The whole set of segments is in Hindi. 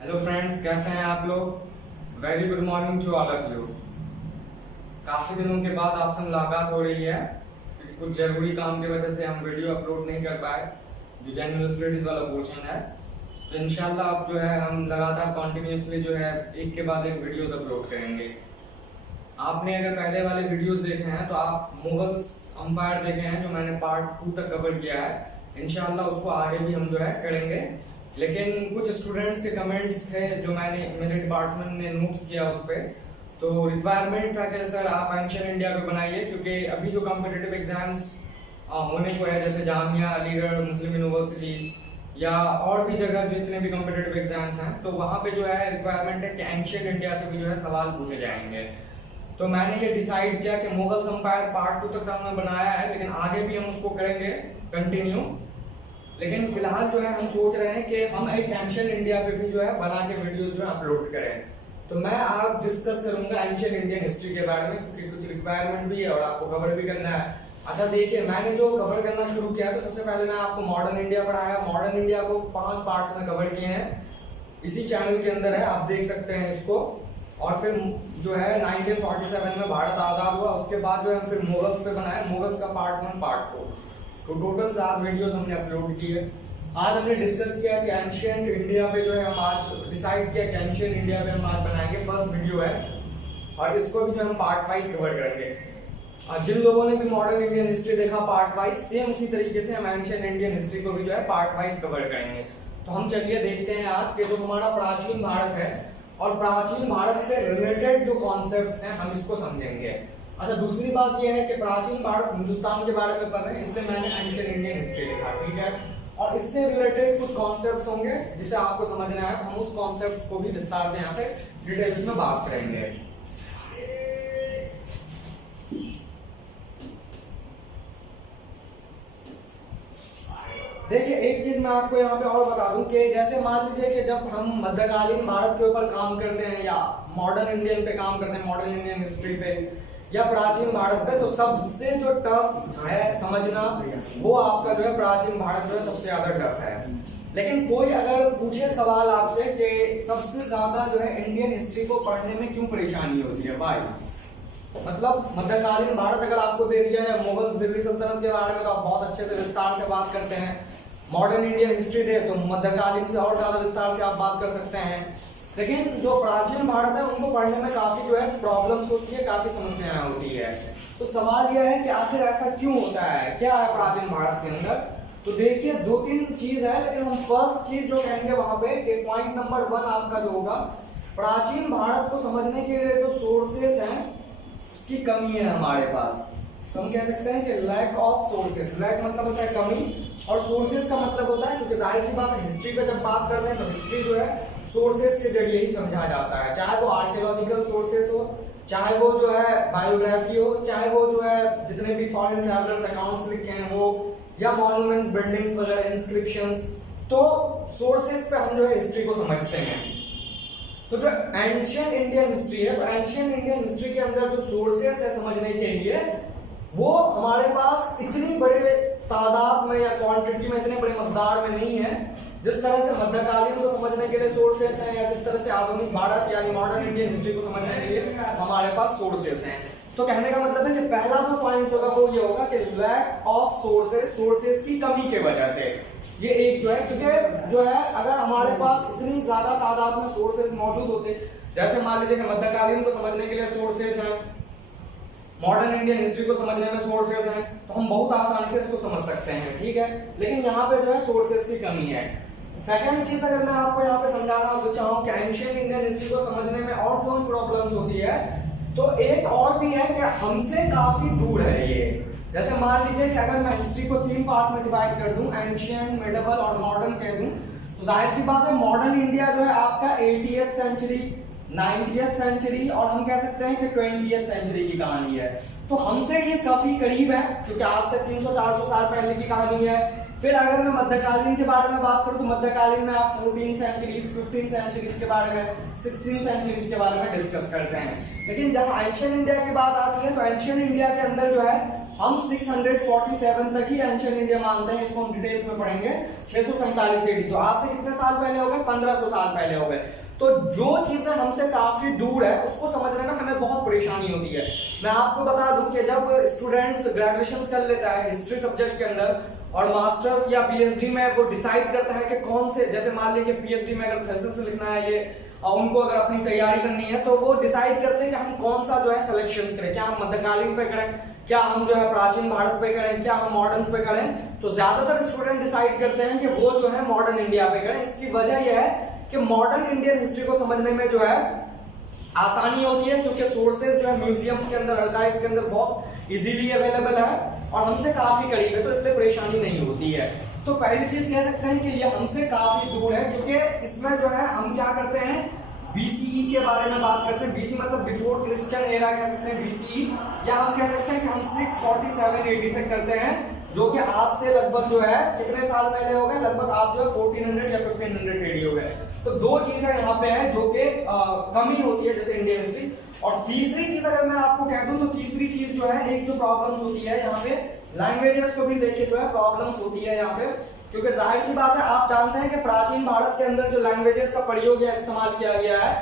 हेलो फ्रेंड्स, कैसे हैं आप लोग। Very good morning to all of you. काफ़ी दिनों के बाद आपसे मुलाकात हो रही है क्योंकि कुछ ज़रूरी काम की वजह से हम वीडियो अपलोड नहीं कर पाए, जो जनरल स्टडीज़ वाला पोर्शन है। तो इंशाल्लाह अब जो है हम लगातार कॉन्टिन्यूसली जो है एक के बाद एक वीडियोस अपलोड करेंगे। आपने अगर पहले वाले वीडियोस देखे हैं तो आप मुगल्स अंपायर देखे हैं, जो मैंने पार्ट 2 तक कवर किया है। इंशाल्लाह उसको आगे भी हम जो है करेंगे। लेकिन कुछ स्टूडेंट्स के कमेंट्स थे जो मेरे डिपार्टमेंट ने नोट्स किया उस पर, तो रिक्वायरमेंट था कि सर आप एंशिएंट इंडिया पे बनाइए, क्योंकि अभी जो कॉम्पिटिटिव एग्जाम्स होने को है, जैसे जामिया, अलीगढ़ मुस्लिम यूनिवर्सिटी या और भी जगह जितने भी कॉम्पिटिटिव एग्जाम्स हैं, तो वहाँ पे जो है रिक्वायरमेंट है कि एंशिएंट इंडिया से भी जो है सवाल पूछे जाएंगे। तो मैंने ये डिसाइड किया कि मुगल्स अंपायर पार्ट 2 तक हमने बनाया है, लेकिन आगे भी हम उसको करेंगे कंटिन्यू। लेकिन फिलहाल जो है हम सोच रहे हैं कि हम एक एंशिएंट इंडिया पे भी जो है बना के वीडियो जो है अपलोड करें। तो मैं आज डिस्कस करूंगा एंशिएंट इंडियन हिस्ट्री के बारे में, क्योंकि कुछ रिक्वायरमेंट भी है और आपको कवर भी करना है। अच्छा देखिए, मैंने जो कवर करना शुरू किया तो सबसे पहले मैं आपको मॉडर्न इंडिया पढ़ाया। मॉडर्न इंडिया को 5 पार्ट्स में कवर किए हैं, इसी चैनल के अंदर है, आप देख सकते हैं इसको। और फिर जो है 1947 में भारत आजाद हुआ, उसके बाद जो है फिर मुगल्स पे बनाया, मुगल्स का पार्ट 1 पार्ट 2, तो टोटल 7 वीडियोस हमने अपलोड किए। आज हमने डिस्कस किया कि एंशिएंट इंडिया पे जो है हम आज डिसाइड किया कि एंशिएंट इंडिया पे हम आज बनाएंगे, फर्स्ट वीडियो है, और इसको भी जो हम पार्ट वाइज कवर करेंगे। जिन लोगों ने भी मॉडर्न इंडियन हिस्ट्री देखा पार्ट वाइज, सेम उसी तरीके से हम एंशिएंट इंडियन हिस्ट्री को भी जो है पार्ट वाइज कवर करेंगे। तो हम चलिए देखते हैं आज के जो हमारा प्राचीन भारत है और प्राचीन भारत से रिलेटेड जो कॉन्सेप्ट्स हैं हम इसको समझेंगे। अच्छा, दूसरी बात यह है कि प्राचीन भारत हिंदुस्तान के बारे में पढ़ रहे हैं, इसलिए मैंने एंशिएंट इंडियन हिस्ट्री लिखा, ठीक है। और इससे रिलेटेड कुछ कॉन्सेप्ट्स होंगे जिसे आपको समझना है, हम उस कॉन्सेप्ट्स को भी विस्तार से यहाँ पे डिटेल्स में बात करेंगे। देखिए, एक चीज मैं आपको यहाँ पे और बता दूं कि जैसे मान लीजिए कि जब हम मध्यकालीन भारत के ऊपर काम करते हैं या मॉडर्न इंडियन पे काम करते हैं, मॉडर्न इंडियन हिस्ट्री पे या प्राचीन भारत पे, तो सबसे जो टफ है समझना वो आपका जो है प्राचीन भारत जो है सबसे ज्यादा टफ है। लेकिन कोई अगर पूछे सवाल आपसे कि सबसे ज्यादा जो है इंडियन हिस्ट्री को पढ़ने में क्यों परेशानी होती है, भाई मतलब मध्यकालीन भारत अगर आपको दे दिया जाए, मुगल्स दिल्ली सल्तनत के बारे में तो आप बहुत अच्छे से विस्तार से बात करते हैं। मॉडर्न इंडियन हिस्ट्री दे तो मध्यकालीन से और ज्यादा विस्तार से आप बात कर सकते हैं। लेकिन जो प्राचीन भारत है उनको पढ़ने में काफी जो है प्रॉब्लम्स होती है, काफी समस्याएं होती है। तो सवाल यह है कि आखिर ऐसा क्यों होता है, क्या है प्राचीन भारत के अंदर। तो देखिए 2-3 चीज है, लेकिन हम फर्स्ट चीज जो कहेंगे वहां पे कि पॉइंट नंबर 1 आपका जो होगा, प्राचीन भारत को समझने के लिए जो सोर्सेस हैं उसकी कमी है हमारे पास। तो हम कह सकते हैं कि लैक ऑफ सोर्सेस। लैक मतलब होता है कमी, और सोर्सेस का मतलब होता है, क्योंकि जाहिर सी बात है हिस्ट्री पे जब बात कर रहे हैं तो हिस्ट्री जो है सोर्सेस के जरिए ही समझा जाता है, चाहे वो आर्कियोलॉजिकल सोर्सेस हो, चाहे वो जो है बायोग्राफी हो, चाहे वो जो है जितने भी फॉरेन ट्रैवलर्स अकाउंट्स लिखे हैं वो, या मॉन्यूमेंट्स, बिल्डिंग्स वगैरह, इंस्क्रिप्शंस। तो सोर्सेस पे हम जो है हिस्ट्री को समझते हैं। तो जो एंशिएंट इंडियन हिस्ट्री है, तो एंशिएंट इंडियन हिस्ट्री के अंदर जो सोर्सेस है समझने के लिए, वो हमारे पास इतनी बड़े तादाद में या क्वांटिटी में, इतने बड़े मकदार में नहीं है जिस तरह से मध्यकालीन को समझने के लिए सोर्सेस हैं, या जिस तरह से आधुनिक भारत यानी मॉडर्न इंडियन हिस्ट्री को समझने के लिए हमारे पास सोर्सेस हैं। तो कहने का मतलब है कि पहला जो पॉइंट होगा वो ये होगा कि लैक ऑफ सोर्सेस, सोर्सेस की कमी के वजह से। ये एक जो है, क्योंकि जो है अगर हमारे पास इतनी ज्यादा तादाद में सोर्सेस मौजूद होते, जैसे मान लीजिए कि मध्यकालीन को समझने के लिए सोर्सेस हैं, मॉडर्न इंडियन हिस्ट्री को समझने में सोर्सेस हैं, तो हम बहुत आसानी से इसको समझ सकते हैं, ठीक है। लेकिन यहाँ पे जो है सोर्सेस की कमी है। सेकंड चीज अगर मैं आपको यहाँ पे समझाना चाहूँ कि एंशिएंट इंडियन हिस्ट्री को समझने में और कौन प्रॉब्लम्स होती है, तो एक और भी है कि हमसे काफी दूर है ये। जैसे मान लीजिए कि अगर मैं हिस्ट्री को 3 पार्ट्स में डिवाइड कर दूं, एंशिएंट, मिडिवल और मॉडर्न कह दूं, तो जाहिर सी बात है मॉडर्न इंडिया जो है आपका 80th सेंचुरी, 90th सेंचुरी और हम कह सकते हैं कि 20th सेंचुरी की कहानी है। तो हमसे ये काफी करीब है, क्योंकि आज से 300-400 साल पहले की कहानी है। फिर अगर मैं मध्यकालीन के बारे में बात करूं तो मध्यकालीन में आप 14 सेंचुरीज, 15 सेंचुरीज के बारे में, 16 सेंचुरीज के बारे में डिस्कस करते हैं। लेकिन जब एंशिएंट इंडिया की बात आती है तो एंशिएंट इंडिया के अंदर जो है हम 647 तक ही एंशिएंट इंडिया मानते हैं, इसको हम डिटेल्स में पढ़ेंगे। 647 एडी, तो आज से कितने साल पहले हो गए? 1500 साल पहले हो गए। तो जो चीजें हमसे काफी दूर है उसको समझने में हमें बहुत परेशानी होती है। मैं आपको बता दूं कि जब स्टूडेंट्स ग्रेजुएशन कर लेता है हिस्ट्री सब्जेक्ट के अंदर और मास्टर्स या पीएचडी में वो डिसाइड करता है कि कौन से, जैसे मान लीजिए पीएचडी में अगर थीसिस लिखना है ये उनको अगर अपनी तैयारी करनी है तो वो डिसाइड करते हैं कि हम कौन सा जो है सिलेक्शंस करें, क्या हम मध्यकालीन पे करें, क्या हम जो है प्राचीन भारत पे करें, क्या हम मॉडर्न पे करें। तो ज्यादातर स्टूडेंट डिसाइड करते हैं कि वो जो है मॉडर्न इंडिया पे करें। इसकी वजह यह है कि मॉडर्न इंडियन हिस्ट्री को समझने में जो है आसानी होती है, क्योंकि सोर्सेज जो है म्यूजियम्स के अंदर, आर्काइव्स के अंदर बहुत इजीली अवेलेबल है और हमसे काफी करीब है, तो इसलिए परेशानी नहीं होती है। तो पहली चीज कह सकते हैं कि ये हमसे काफी दूर है, क्योंकि इसमें जो है हम क्या करते हैं बीसीई के बारे में बात करते हैं। बीसी मतलब बिफोर क्रिश्चियन एरा कह सकते हैं बीसीई, या हम कह सकते हैं कि हम 647 एडी तक करते हैं, जो कि आज से लगभग जो है कितने साल पहले हो गए, लगभग आप जो है 1400 या 1500 एडी हो गए। तो दो चीजें यहाँ पे है जो कि कमी होती है जैसे इंडियन हिस्ट्री। और तीसरी चीज अगर मैं आपको कह दूं तो तीसरी चीज जो है, एक जो प्रॉब्लम्स होती है यहाँ पे लैंग्वेजेस को भी लेके जो है प्रॉब्लम्स होती है यहाँ पे, क्योंकि जाहिर सी बात है आप जानते हैं कि प्राचीन भारत के अंदर जो लैंग्वेजेस का प्रयोग या इस्तेमाल किया गया है,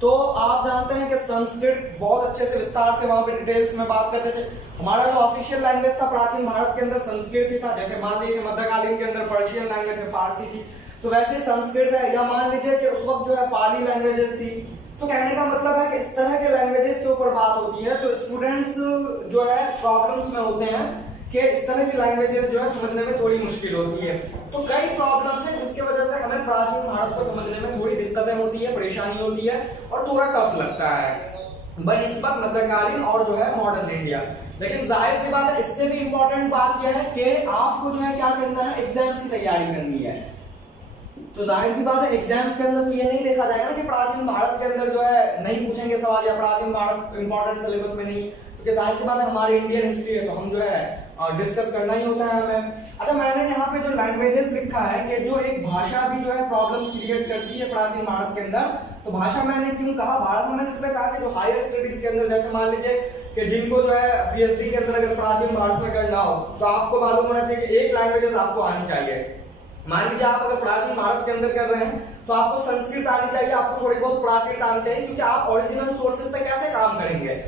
तो आप जानते हैं कि संस्कृत बहुत अच्छे से विस्तार से वहां पे डिटेल्स में बात करते थे। हमारा जो ऑफिशियल लैंग्वेज था प्राचीन भारत के अंदर संस्कृत ही था, जैसे मान लीजिए मध्यकालीन के अंदर पर्शियन लैंग्वेज है, फारसी थी, तो वैसे संस्कृत है, या मान लीजिए कि उस वक्त जो है पाली लैंग्वेजेस थी। तो कहने का मतलब है कि इस तरह के लैंग्वेजेस के ऊपर बात होती है, तो स्टूडेंट्स जो है प्रॉब्लम्स में होते हैं कि इस तरह की लैंग्वेजेस जो है समझने में थोड़ी मुश्किल होती है। तो कई प्रॉब्लम्स हैं जिसकी वजह से हमें प्राचीन भारत को समझने में थोड़ी दिक्कतें होती है, परेशानी होती है और थोड़ा टफ लगता है बनिस्बत मध्यकालीन और जो है मॉडर्न इंडिया। लेकिन जाहिर सी बात है इससे भी इंपॉर्टेंट बात यह है कि आपको जो है क्या करना है, एग्जाम्स की तैयारी करनी है। तो जाहिर सी बात है एग्जाम्स के अंदर तो ये नहीं देखा जाएगा ना कि प्राचीन भारत के अंदर जो है नहीं पूछेंगे सवाल, या प्राचीन भारत इंपॉर्टेंट सिलेबस में नहीं, क्योंकि जाहिर सी बात है हमारी इंडियन हिस्ट्री है तो हम जो है डिस्कस करना ही होता है हमें। अच्छा, मैंने यहाँ पे जो लैंग्वेजेस लिखा है कि जो एक भाषा भी जो है प्रॉब्लम्स क्रिएट करती है प्राचीन भारत के अंदर, तो भाषा मैंने क्यों कहा, भारत में मैंने इसलिए कहा कि जो हायर स्टडीज के अंदर, जैसे मान लीजिए कि जिनको जो है पीएचडी के अंदर अगर प्राचीन भारत में करना हो तो आपको मालूम होना चाहिए कि एक लैंग्वेजेस आपको आनी चाहिए। मान लीजिए आप अगर प्राचीन भारत के अंदर कर रहे हैं तो आपको संस्कृत आनी चाहिए, आपको थोड़ी बहुत प्राकृत आनी चाहिए, क्योंकि आप ओरिजिनल सोर्सेज पे कैसे काम करेंगे।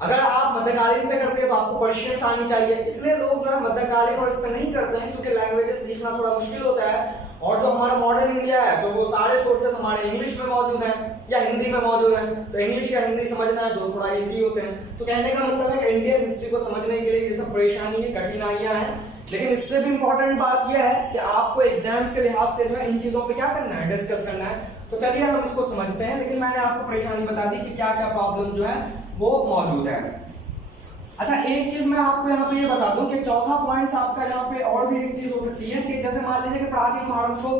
अगर आप मध्यकालीन पे करते हैं तो आपको पर्शियंस आनी चाहिए। इसलिए लोग जो है मध्यकालीन और इस पे नहीं करते हैं, क्योंकि लैंग्वेजेस सीखना थोड़ा मुश्किल होता है। और जो हमारा मॉडर्न इंडिया है तो वो सारे सोर्सेज हमारे इंग्लिश में मौजूद हैं या हिंदी में मौजूद हैं, तो इंग्लिश या हिंदी समझना है जो थोड़ा इजी होते हैं। तो कहने का मतलब है कि इंडियन हिस्ट्री को समझने के लिए ये सब परेशानी है, कठिनाइयां हैं। लेकिन इससे भी इंपॉर्टेंट बात यह है कि आपको एग्जाम्स के लिहाज से जो है इन चीजों पे क्या करना है, डिस्कस करना है। तो चलिए हम इसको समझते हैं, लेकिन मैंने आपको परेशानी बता दी कि क्या क्या प्रॉब्लम जो है वो मौजूद है। अच्छा, एक चीज मैं आपको यहाँ पे ये बता दूं कि चौथा पॉइंट आपका यहाँ पे और भी एक चीज हो सकती है कि जैसे मान लीजिए कि प्राचीन भारत को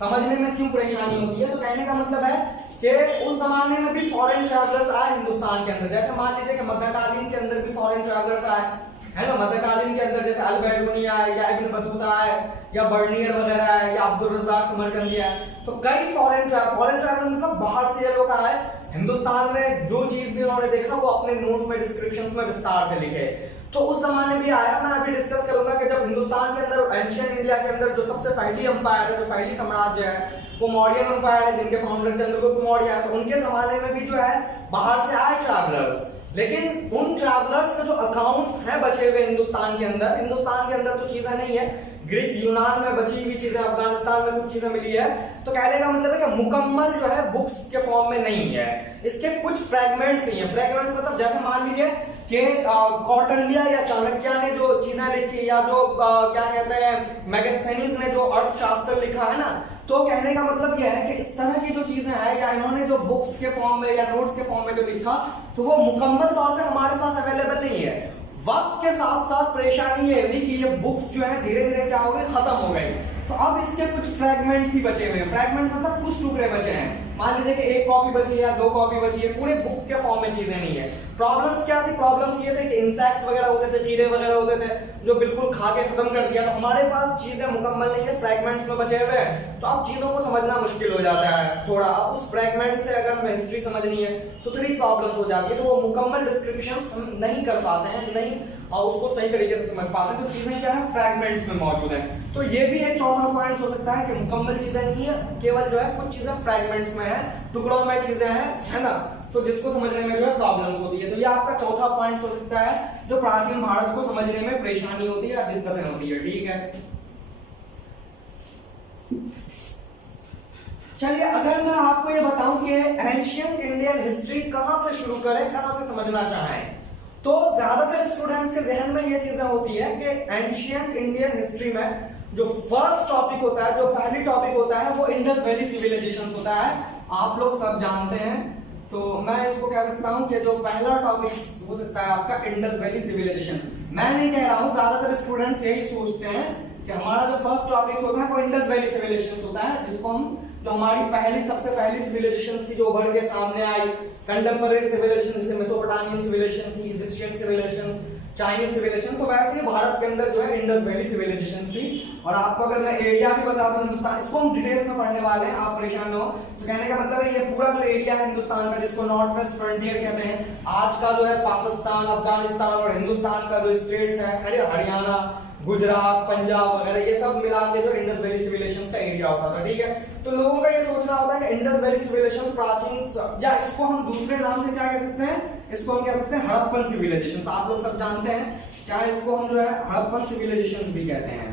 समझने में क्यों परेशानी होती है, तो कहने का मतलब है कि उस जमाने में भी फॉरेन ट्रैवलर्स आए हिंदुस्तान के अंदर। जैसे मान लीजिए कि मध्यकालीन के अंदर भी फॉरेन ट्रैवलर्स आए, है ना। मध्यकालीन के अंदर जैसे अल-बैरूनी आए या इब्न बतूता आए या बर्नियर वगैरह आए या अब्दुल रज़्ज़ाक समरकंदी आए, तो कई फॉरेन ट्रैवलर्स मतलब बाहर से ये लोग आए हिंदुस्तान में, जो चीज भी उन्होंने देखा वो अपने नोट्स में, डिस्क्रिप्शंस में विस्तार से लिखे। तो उस जमाने भी आया। मैं अभी डिस्कस करूंगा कि जब हिंदुस्तान के अंदर एंशिएंट इंडिया के अंदर जो सबसे पहली एम्पायर है, जो पहली साम्राज्य है, वो मौर्यन एम्पायर है, जिनके फाउंडर चंद्रगुप्त मौर्य है। तो उनके जमाने में भी जो है बाहर से आए ट्रैवलर्स, लेकिन उन ट्रैवलर्स के जो अकाउंट्स हैं बचे हुए हिंदुस्तान के अंदर तो चीजें नहीं है। ग्रीक यूनान में बची हुई चीजें, अफगानिस्तान में कुछ चीजें मिली है। तो कहने का मतलब है कि मुकम्मल जो है बुक्स के फॉर्म में नहीं है, इसके कुछ फ्रैगमेंट्स ही हैं। फ्रैगमेंट्स मतलब जैसे मान लीजिए कि कौटिल्य या चाणक्य ने जो चीजें लिखी, या जो क्या कहते हैं मेगास्थनीज ने जो अर्थशास्त्र लिखा है ना, तो कहने का मतलब यह है कि इस तरह की जो चीजें हैं या इन्होंने जो बुक्स के फॉर्म में या नोट्स के फॉर्म में जो लिखा, तो वो मुकम्मल तौर पे हमारे पास अवेलेबल नहीं है। वक्त के साथ साथ परेशानी ये हुई कि ये बुक्स जो है धीरे धीरे क्या हो गई, खत्म हो गई। तो अब इसके कुछ फ्रैगमेंट्स ही बचे हुए हैं। फ्रैगमेंट मतलब कुछ टुकड़े बचे हैं। मान लीजिए कि एक कॉपी बची है या दो कॉपी बची है, पूरे बुक के फॉर्म में चीजें नहीं है। प्रॉब्लम्स क्या थी? प्रॉब्लम्स ये थे कि इंसेक्ट्स वगैरह होते थे, कीड़े वगैरह होते थे जो बिल्कुल खा के खत्म कर दिया। तो हमारे पास चीजें मुकम्मल नहीं है, फ्रैगमेंट्स में बचे हुए हैं। तो अब चीजों को समझना मुश्किल हो जाता है थोड़ा। अब उस फ्रैगमेंट से अगर हमें हिस्ट्री समझनी है तो थोड़ी प्रॉब्लम्स हो जाती है, तो वो मुकम्मल डिस्क्रिप्शंस हम नहीं कर पाते हैं, नहीं और उसको सही तरीके से समझ पाते हैं। तो चीजें क्या है, फ्रैगमेंट्स में मौजूद है। तो ये भी एक चौथा पॉइंट हो सकता है कि मुकम्मल चीजें नहीं है, केवल जो है कुछ चीजें फ्रैगमेंट्स में है, टुकड़ों में चीजें हैं, है ना, तो जिसको समझने में जो है प्रॉब्लम्स होती है। तो ये आपका चौथा पॉइंट हो सकता है जो प्राचीन भारत को समझने में परेशानी होती है या दिक्कतें होती है। ठीक है, चलिए अगर मैं आपको ये बताऊं कि एंशिएंट इंडियन हिस्ट्री कहां से शुरू करें, कहां से समझना चाहें, तो ज्यादातर स्टूडेंट्स के जहन में ये चीजें होती है कि एंशिएंट इंडियन हिस्ट्री में जो फर्स्ट टॉपिक होता है, जो पहली टॉपिक होता है, वो इंडस वैली सिविलाइजेशन होता है। आप लोग सब जानते हैं, तो मैं इसको कह सकता हूं कि जो पहला टॉपिक हो सकता है आपका इंडस वैली सिविलाइजेशन। मैं नहीं कह रहा हूं, ज्यादातर स्टूडेंट्स यही सोचते हैं कि हमारा जो फर्स्ट टॉपिक होता है वो इंडस वैली सिविलाइजेशन होता है, जिसको हम जो हमारी पहली सबसे पहली सिविलाइजेशन थी जो उभर के सामने आई, कंटेम्पररी सिविलाइजेशन जैसे मेसोपोटामियन सिविलाइजेशन थी, इजिप्शियन सिविलाइजेशन, चाइनीज सिविलाइजेशन, तो वैसे ही भारत के अंदर जो है इंडस वैली सिविलाइजेशन थी। और आपको अगर मैं एरिया भी बता दूं हिंदुस्तान, इसको हम डिटेल्स में पढ़ने वाले हैं, आप परेशान ना हो। तो कहने का मतलब है ये पूरा जो एरिया है हिंदुस्तान का, जिसको नॉर्थ वेस्ट फ्रंटियर कहते हैं, आज का जो है पाकिस्तान, अफगानिस्तान और हिंदुस्तान का जो स्टेट्स है, हरियाणा, गुजरात, पंजाब वगैरह, ये सब मिला के जो इंडस वैली सिविलाइजेशन का एरिया होता था। ठीक है, तो लोगों का ये सोचना होता है कि इंडस वैली सिविलाइजेशन प्राचीन, या इसको हम दूसरे नाम से क्या कह सकते हैं, इसको हम कह सकते हैं हड़प्पन सिविलाइजेशन। आप लोग सब जानते हैं, चाहे इसको हम जो है हड़प्पन सिविलाइजेशन भी कहते हैं।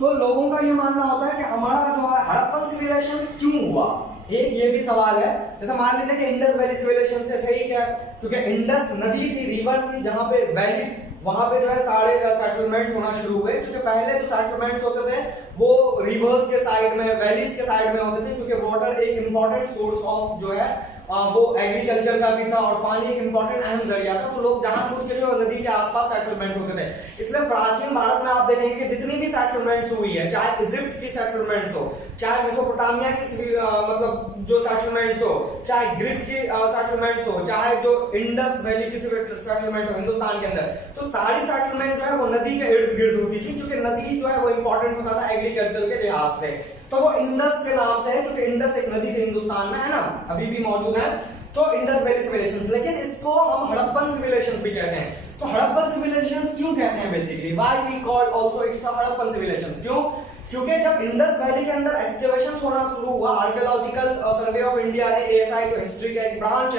तो लोगों का ये मानना होता है कि हमारा जो है हड़प्पन सिविलाइजेशन क्यों हुआ, एक ये भी सवाल है। जैसे मान लीजिए कि इंडस वैली सिविलाइजेशन से, ठीक है, क्योंकि इंडस नदी थी, रिवर थी, जहां पे वैली, वहां पे जो है सारे सेटलमेंट होना शुरू हुए। क्योंकि पहले जो सेटलमेंट्स होते थे वो रिवर्स के साइड में, वैलीज के साइड में होते थे, क्योंकि वाटर एक इंपॉर्टेंट सोर्स ऑफ जो है वो एग्रीकल्चर का भी था और पानी एक इंपॉर्टेंट अहम जरिया था। तो लोग जहां कुछ के जो नदी के आसपास सेटलमेंट होते थे, इसलिए प्राचीन भारत में आप देखेंगे कि जितनी भी सेटलमेंट्स हुई है, चाहे इजिप्ट की सेटलमेंट्स हो, चाहे मेसोपोटामिया की मतलब जो सेटलमेंट्स हो, चाहे ग्रीक की सेटलमेंट्स हो, चाहे जो इंडस वैली की सेटलमेंट हो हिंदुस्तान के अंदर, तो सारी सेटलमेंट जो है वो नदी के इर्द गिर्द होती थी, क्योंकि नदी जो है वो इंपॉर्टेंट होता था एग्रीकल्चर के लिहाज से। तो वो इंडस के नाम से है, क्योंकि इंडस एक नदी थी हिंदुस्तान में, है ना, अभी भी मौजूद है। तो इंडस वैली सिविलाइजेशन, लेकिन इसको हम हड़प्पन सिविलाइजेशन भी कहते हैं। तो हड़प्पन सिविलाइजेशन क्यों कहते हैं, basically why we call also it's Harappan civilization, क्यों? क्योंकि जब इंडस वैली के अंदर एक्सकवेशन होना शुरू हुआ, आर्कियोलॉजिकल सर्वे ऑफ इंडिया ने, एएसआई तो हिस्ट्री का एक ब्रांच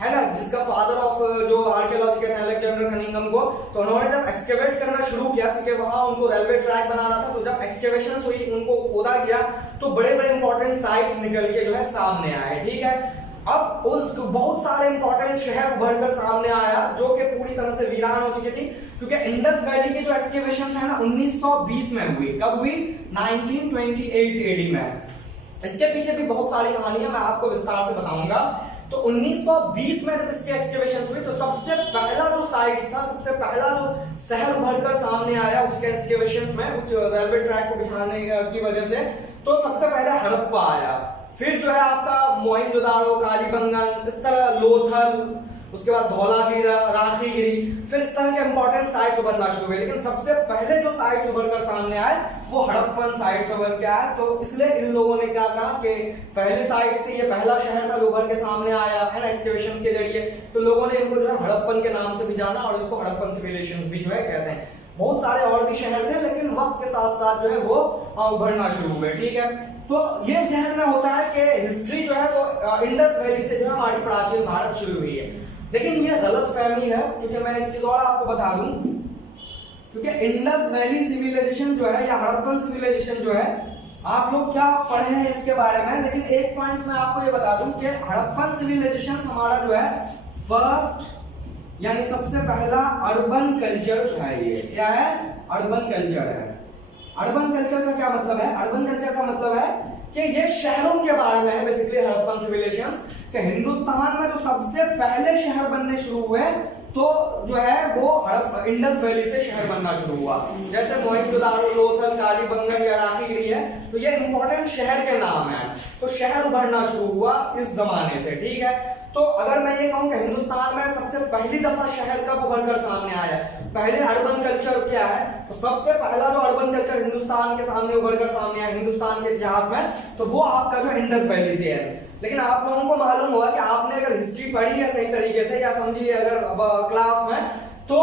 है ना, जिसका फादर ऑफ जो आर्कियोलॉजी कहते हैं अलेक्जेंडर कनिंघम को, तो उन्होंने जब एक्सकेवेट करना शुरू किया, क्योंकि वहां उनको रेलवे ट्रैक बनाना था, तो जब एक्सकेवेशंस हुई, उनको खोदा गया, तो बड़े बड़े इंपॉर्टेंट साइट्स निकल के जो है सामने आए। ठीक है, अब बहुत सारे इंपॉर्टेंट शहर उभर कर सामने आया जो कि पूरी तरह से वीरान हो चुकी थी, क्योंकि इंडस वैली की जो एक्सकेवेशंस है ना 1920 में हुई। कब हुई? 1928 एडी में। इसके पीछे भी बहुत सारी कहानियां मैं आपको विस्तार से बताऊंगा। तो 1920 में जब इसकी एक्सकेवेशन हुई, तो सबसे पहला जो साइट था, सबसे पहला जो शहर उभर कर सामने आया उसके एक्सकेवेशंस में, कुछ रेलवे ट्रैक को बिछाने की वजह से, तो सबसे पहले हड़प्पा आया। फिर जो है आपका मोहनजोदाड़ो, कालीबंगन, इस तरह लोथल, उसके बाद धौलावीरा, राखीगिरी, फिर इस तरह के इंपॉर्टेंट साइट्स उभरना शुरू हुए। लेकिन सबसे पहले जो साइट्स उभर कर सामने आए वो हड़प्पन साइट्स उभर के आए। तो इसलिए इन लोगों ने क्या कहा कि पहली साइट्स थी, ये पहला शहर था जो उभर के सामने आया है ना एक्सकेवेशंस के जरिए, तो लोगों ने इनको जो है हड़प्पन के नाम से भी जाना और इसको हड़प्पन सिविलाइजेशंस भी जो है कहते हैं। बहुत सारे और भी शहर थे, लेकिन वक्त के साथ साथ जो है वो उभरना शुरू हुए। ठीक है, तो ये जहन में होता है कि हिस्ट्री जो है वो इंडस वैली से जो है हमारी प्राचीन भारत शुरू हुई है। लेकिन ये गलत फहमी है, क्योंकि मैं एक चीज और आपको बता दूं, क्योंकि इंडस वैली सिविलाइजेशन जो है या हड़प्पन सिविलाइजेशन जो है, आप लोग क्या पढ़े हैं इसके बारे में, लेकिन एक पॉइंट मैं आपको ये बता दूं कि हड़प्पन सिविलाइजेशन हमारा जो है फर्स्ट यानी सबसे पहला अर्बन कल्चर है। ये क्या है? अर्बन कल्चर है। अर्बन कल्चर का क्या मतलब है? अर्बन कल्चर का मतलब है कि ये शहरों के बारे में है बेसिकली हड़प्पन सिविलाइजेशंस, कि हिंदुस्तान में जो सबसे पहले शहर बनने शुरू हुए तो जो है वो इंडस वैली से शहर बनना शुरू हुआ। जैसे मोहनजोदाड़ो, लोथल, कालीबंगन या राखीगिरी है, तो ये इंपॉर्टेंट शहर के नाम है। तो शहर उभरना शुरू हुआ इस जमाने से। ठीक है, तो अगर मैं ये कहूं कि हिंदुस्तान में सबसे पहली दफा शहर कब उभर कर सामने आया, पहले अर्बन कल्चर क्या है, तो सबसे पहला जो अर्बन कल्चर हिंदुस्तान के सामने उभर कर सामने आया हिंदुस्तान के इतिहास में, तो वो आपका जो इंडस वैली से है। लेकिन आप लोगों को मालूम होगा कि आपने अगर हिस्ट्री पढ़ी है सही तरीके से, या समझिए अगर क्लास में, तो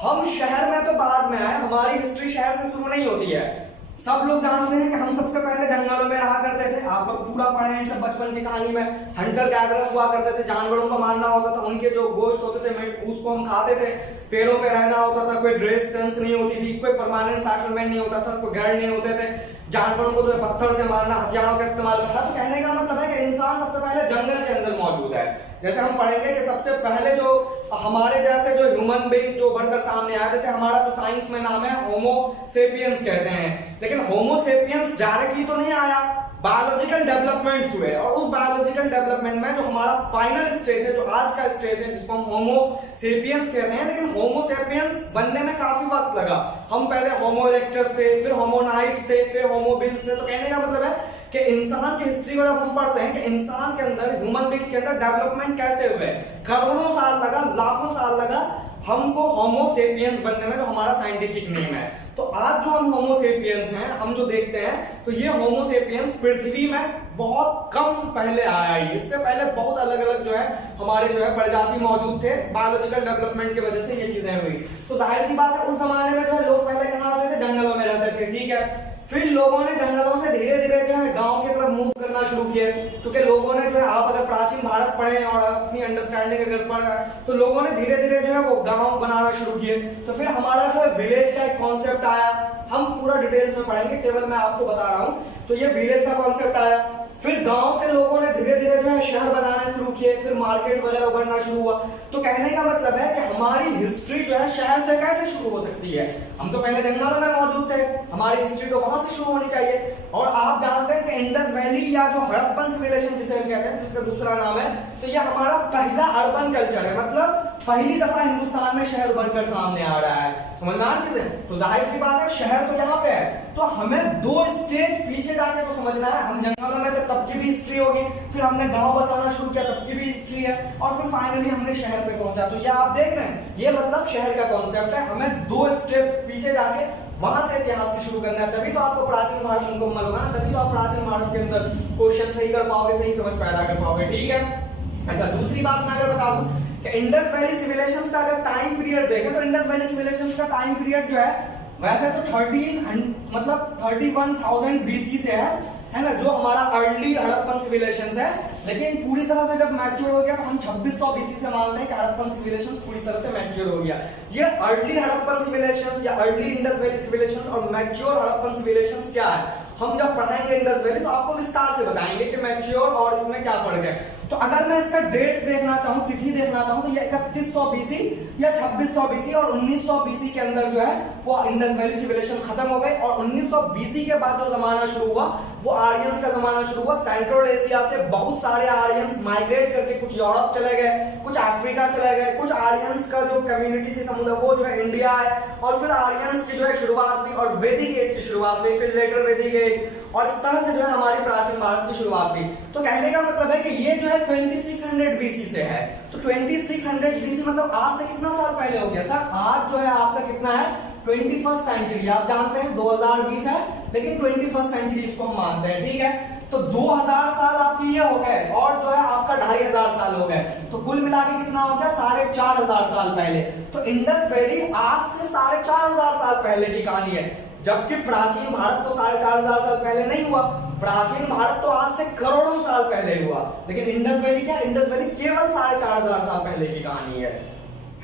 हम शहर में तो बाद में आए, हमारी हिस्ट्री शहर से शुरू नहीं होती है। सब लोग जानते हैं कि हम सबसे पहले जंगलों में रहा करते थे, आप लोग पूरा पढ़े हैं सब बचपन की कहानी में। हंटर गैदरर्स हुआ करते थे, जानवरों को मारना होता था, उनके जो गोश्त होते थे उसको हम खाते थे। पेड़ों पे रहना होता था, कोई ड्रेस सेंस नहीं होती थी, कोई परमानेंट सेटलमेंट नहीं होता था, कोई घर नहीं होते थे। जानवरों को जो है पत्थर से मारना, हथियारों का इस्तेमाल करना। तो कहने का मतलब है कि इंसान सबसे पहले जंगल के अंदर मौजूद है। जैसे हम पढ़ेंगे कि सबसे पहले जो हमारे जैसे जो ह्यूमन बीइंग्स जो बनकर सामने आया, जैसे हमारा तो साइंस में नाम है होमो सेपियंस कहते हैं, लेकिन होमो सेपियंस डायरेक्टली तो नहीं आया, बायोलॉजिकल डेवलपमेंट्स हुए। और उस बायोलॉजिकल डेवलपमेंट में जो हमारा फाइनल स्टेज है, जो आज का स्टेज है, जिसको हम होमो सेपियंस कहते हैं, लेकिन होमो सेपियंस बनने में काफी वक्त लगा। हम पहले होमो इरेक्टस थे, फिर होमोनाइड्स थे, फिर होमोबिल्स थे। तो कहने का मतलब है कि इंसान की हिस्ट्री को जब हम पढ़ते हैं कि इंसान के अंदर, ह्यूमन बीइंग्स के अंदर डेवलपमेंट कैसे हुए, करोड़ों साल लगा, लाखों साल लगा हमको होमो सेपियंस बनने में, जो हमारा साइंटिफिक नेम है। तो आज जो हम होमो सेपियंस हैं, हम जो देखते हैं, तो ये होमो सेपियंस पृथ्वी में बहुत कम पहले आया है। इससे पहले बहुत अलग अलग जो है हमारे जो है प्रजाति मौजूद थे, बायोलॉजिकल डेवलपमेंट की वजह से ये चीजें हुई। तो जाहिर सी बात है उस जमाने में जो है लोग पहले कहाँ रहते थे, जंगलों में रहते थे, ठीक है। फिर लोगों ने जंगलों से धीरे धीरे जो है गांव की तरफ मूव करना शुरू किया, क्योंकि लोगों ने जो है, आप अगर प्राचीन भारत पढ़े और अपनी अंडरस्टैंडिंग अगर पढ़ा, तो लोगों ने धीरे धीरे जो है वो गांव बनाना शुरू किए। तो फिर हमारा जो है विलेज का एक कॉन्सेप्ट आया, हम पूरा डिटेल्स में पढ़ेंगे, केवल मैं आपको बता रहा हूं। तो ये विलेज का कॉन्सेप्ट आया, फिर गांव से लोगों ने धीरे धीरे जो है शहर बनाने शुरू किए, फिर मार्केट वगैरह उभरना शुरू हुआ। तो कहने का मतलब है कि हमारी हिस्ट्री जो है शहर से कैसे शुरू हो सकती है। हम तो पहले जंगलों में मौजूद थे, हमारी हिस्ट्री तो वहां से शुरू होनी चाहिए। और आप जानते हैं कि इंडस वैली या जो हड़प्पन सिविलाइजेशन जिसे हम कहते हैं, जिसका दूसरा नाम है, तो ये हमारा पहला अर्बन कल्चर है, मतलब पहली दफा हिंदुस्तान में शहर बनकर सामने आ रहा है। समझ में आ रही है? तो जाहिर सी बात है शहर तो यहाँ पे है, तो हमें दो स्टेज पीछे जाके तो समझना है। हम जंगलों में थे तब की भी हिस्ट्री होगी, फिर हमने गांव बसाना शुरू किया तब की भी हिस्ट्री है, और फिर फाइनली हमने शहर पे पहुंचा। तो ये आप देख रहे हैं, ये मतलब शहर का कॉन्सेप्ट है। हमें दो स्टेप्स पीछे जाके वहां से इतिहास की शुरू करना है, तभी तो आपको प्राचीन भारत मुकम्मल होगा ना, तभी तो आप प्राचीन भारत के अंदर क्वेश्चन सही कर पाओगे, सही समझ पैदा कर पाओगे, ठीक है। अच्छा, दूसरी बात मैं अगर बता दूं कि इंडस वैली सिविलाइजेशन का अगर टाइम पीरियड देखें, तो इंडस वैली सिविलाइजेशन का टाइम पीरियड जो है वैसे तो 31,000 बीसी से है ना, जो हमारा अर्ली हड़प्पन सिविलाइजेशन है। लेकिन पूरी तरह से जब मैच्योर हो गया तो हम 2600 बीसी से मानते हैं कि हड़प्पन सिविलाइजेशन पूरी तरह से मैच्योर हो गया। ये अर्ली हड़प्पन सिविलाइजेशन या अर्ली इंडस वैली सिविलाइजेशन और मैच्योर हड़प्पन सिविलाइजेशन क्या है, हम जब पढ़ाएंगे इंडस वैली तो आपको विस्तार से बताएंगे कि मैच्योर और इसमें क्या फर्क है। तो अगर मैं इसका डेट्स देखना चाहूं, तिथि देखना चाहूं, तो ये 3100 बीसी या 2600 बीसी और 1900 बीसी के अंदर जो है वो इंडस वैली सिविलाइजेशन खत्म हो गई। और 1900 बीसी के बाद जो जमाना शुरू हुआ वो आर्यंस का जमाना शुरू हुआ। सेंट्रल एशिया से बहुत सारे आर्यंस माइग्रेट करके कुछ यूरोप चले गए, कुछ अफ्रीका चले गए, कुछ आर्यंस का जो कम्युनिटी थी समुदाय वो जो है इंडिया है, और फिर आर्यंस की जो है शुरुआत हुई और वैदिक एज की शुरुआत हुई, फिर लेटर वैदिक एज, और इस तरह से जो है हमारी प्राचीन भारत की शुरुआत हुई। तो कहने का मतलब है कि ये जो है 2600 बीसी से है। तो 2600 बीसी मतलब आज से कितना साल पहले हो गया सर? आज जो है आपका कितना है, 21st सेंचुरी। आप जानते हैं 2020 है, लेकिन 21st सेंचुरी इसको हम मानते हैं, ठीक है। तो 2000 साल आपके ये हो गए, और जो है आपका 2500 साल हो गए, तो कुल मिला के कितना हो गया, 4500 साल पहले। तो इंडस वैली आज से 4500 साल पहले की कहानी है, जबकि प्राचीन भारत तो 4500 साल पहले नहीं हुआ। प्राचीन भारत तो आज से करोड़ों साल पहले हुआ, लेकिन इंडस वैली क्या, इंडस वैली केवल 4500 साल पहले की कहानी है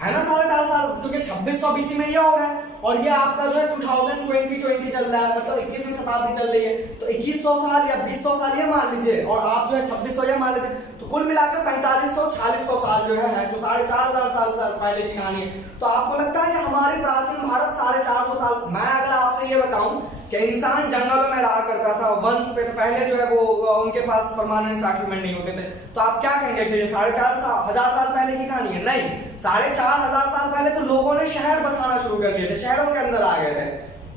ना, 4500 साल, क्योंकि 2600 बीसी में ये हो गया, और ये आपका जो है 2020 चल रहा है, मतलब 21वीं शताब्दी चल रही है। तो 2100 साल या 2000 साल ये मान लीजिए, और आप जो है 2600 ये मान लीजिए, तो कुल मिलाकर 4500-4600 साल जो है तो 4500 साल पहले की कहानी है। तो आपको लगता है कि हमारे प्राचीन भारत 450 साल, मैं अगर आपसे ये बताऊं कि इंसान जंगलों में रहा करता था, वंश पे पहले जो है वो उनके पास परमानेंट सेटलमेंट नहीं होते थे, तो आप क्या कहेंगे कि ये 4500 साल पहले की कहानी है? नहीं, 4500 साल पहले तो लोगों ने शहर बसाना शुरू कर दिए थे, शहरों के अंदर आ गए थे।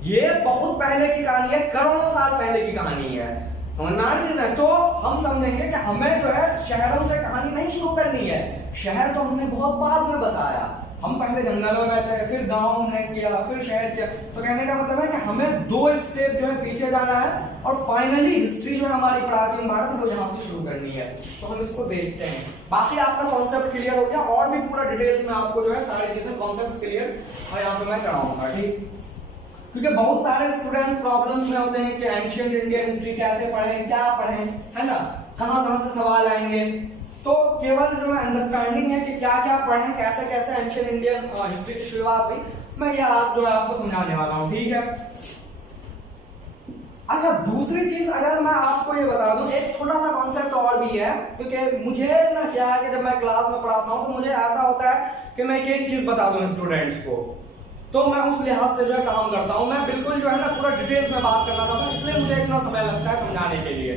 ये बहुत पहले की कहानी है, करोड़ों साल पहले की कहानी है, समझ में आ रही चीज है। तो हम समझेंगे कि हमें जो है शहरों से कहानी नहीं शुरू करनी है, शहर तो हमने बहुत बाद में बसाया, हम पहले जंगलों में थे, फिर गांव हमने किया, फिर शहर किया। तो कहने का मतलब है कि हमें 2 स्टेप जो है पीछे जाना है और फाइनली हिस्ट्री जो है हमारी प्राचीन भारत वो यहाँ से शुरू करनी है। तो हम इसको देखते हैं। बाकी आपका कॉन्सेप्ट क्लियर हो गया और भी पूरा डिटेल्स में आपको जो है सारी चीजें कॉन्सेप्ट क्लियर और यहाँ पे मैं कराऊंगा, ठीक। क्योंकि बहुत सारे स्टूडेंट्स प्रॉब्लम्स में होते हैं कि एंशिएंट इंडियन हिस्ट्री कैसे पढ़ें, क्या पढ़ें, है ना, कहाँ से सवाल आएंगे। तो केवल जो है अंडरस्टैंडिंग है कि क्या क्या पढ़ें, कैसे कैसे एंशिएंट इंडियन हिस्ट्री की शुरुआत हुई, मैं ये जो है आपको समझाने वाला हूँ, ठीक है। अच्छा, दूसरी चीज अगर मैं आपको ये बता दूं, एक छोटा सा कॉन्सेप्ट और भी है, क्योंकि मुझे ना क्या है कि जब मैं क्लास में पढ़ाता हूँ तो मुझे ऐसा होता है कि मैं एक चीज बता दूं स्टूडेंट्स को, तो मैं उस लिहाज से जो है काम करता हूं। मैं बिल्कुल जो है ना पूरा डिटेल्स में बात करना चाहता हूं, इसलिए मुझे इतना समय लगता है समझाने के लिए।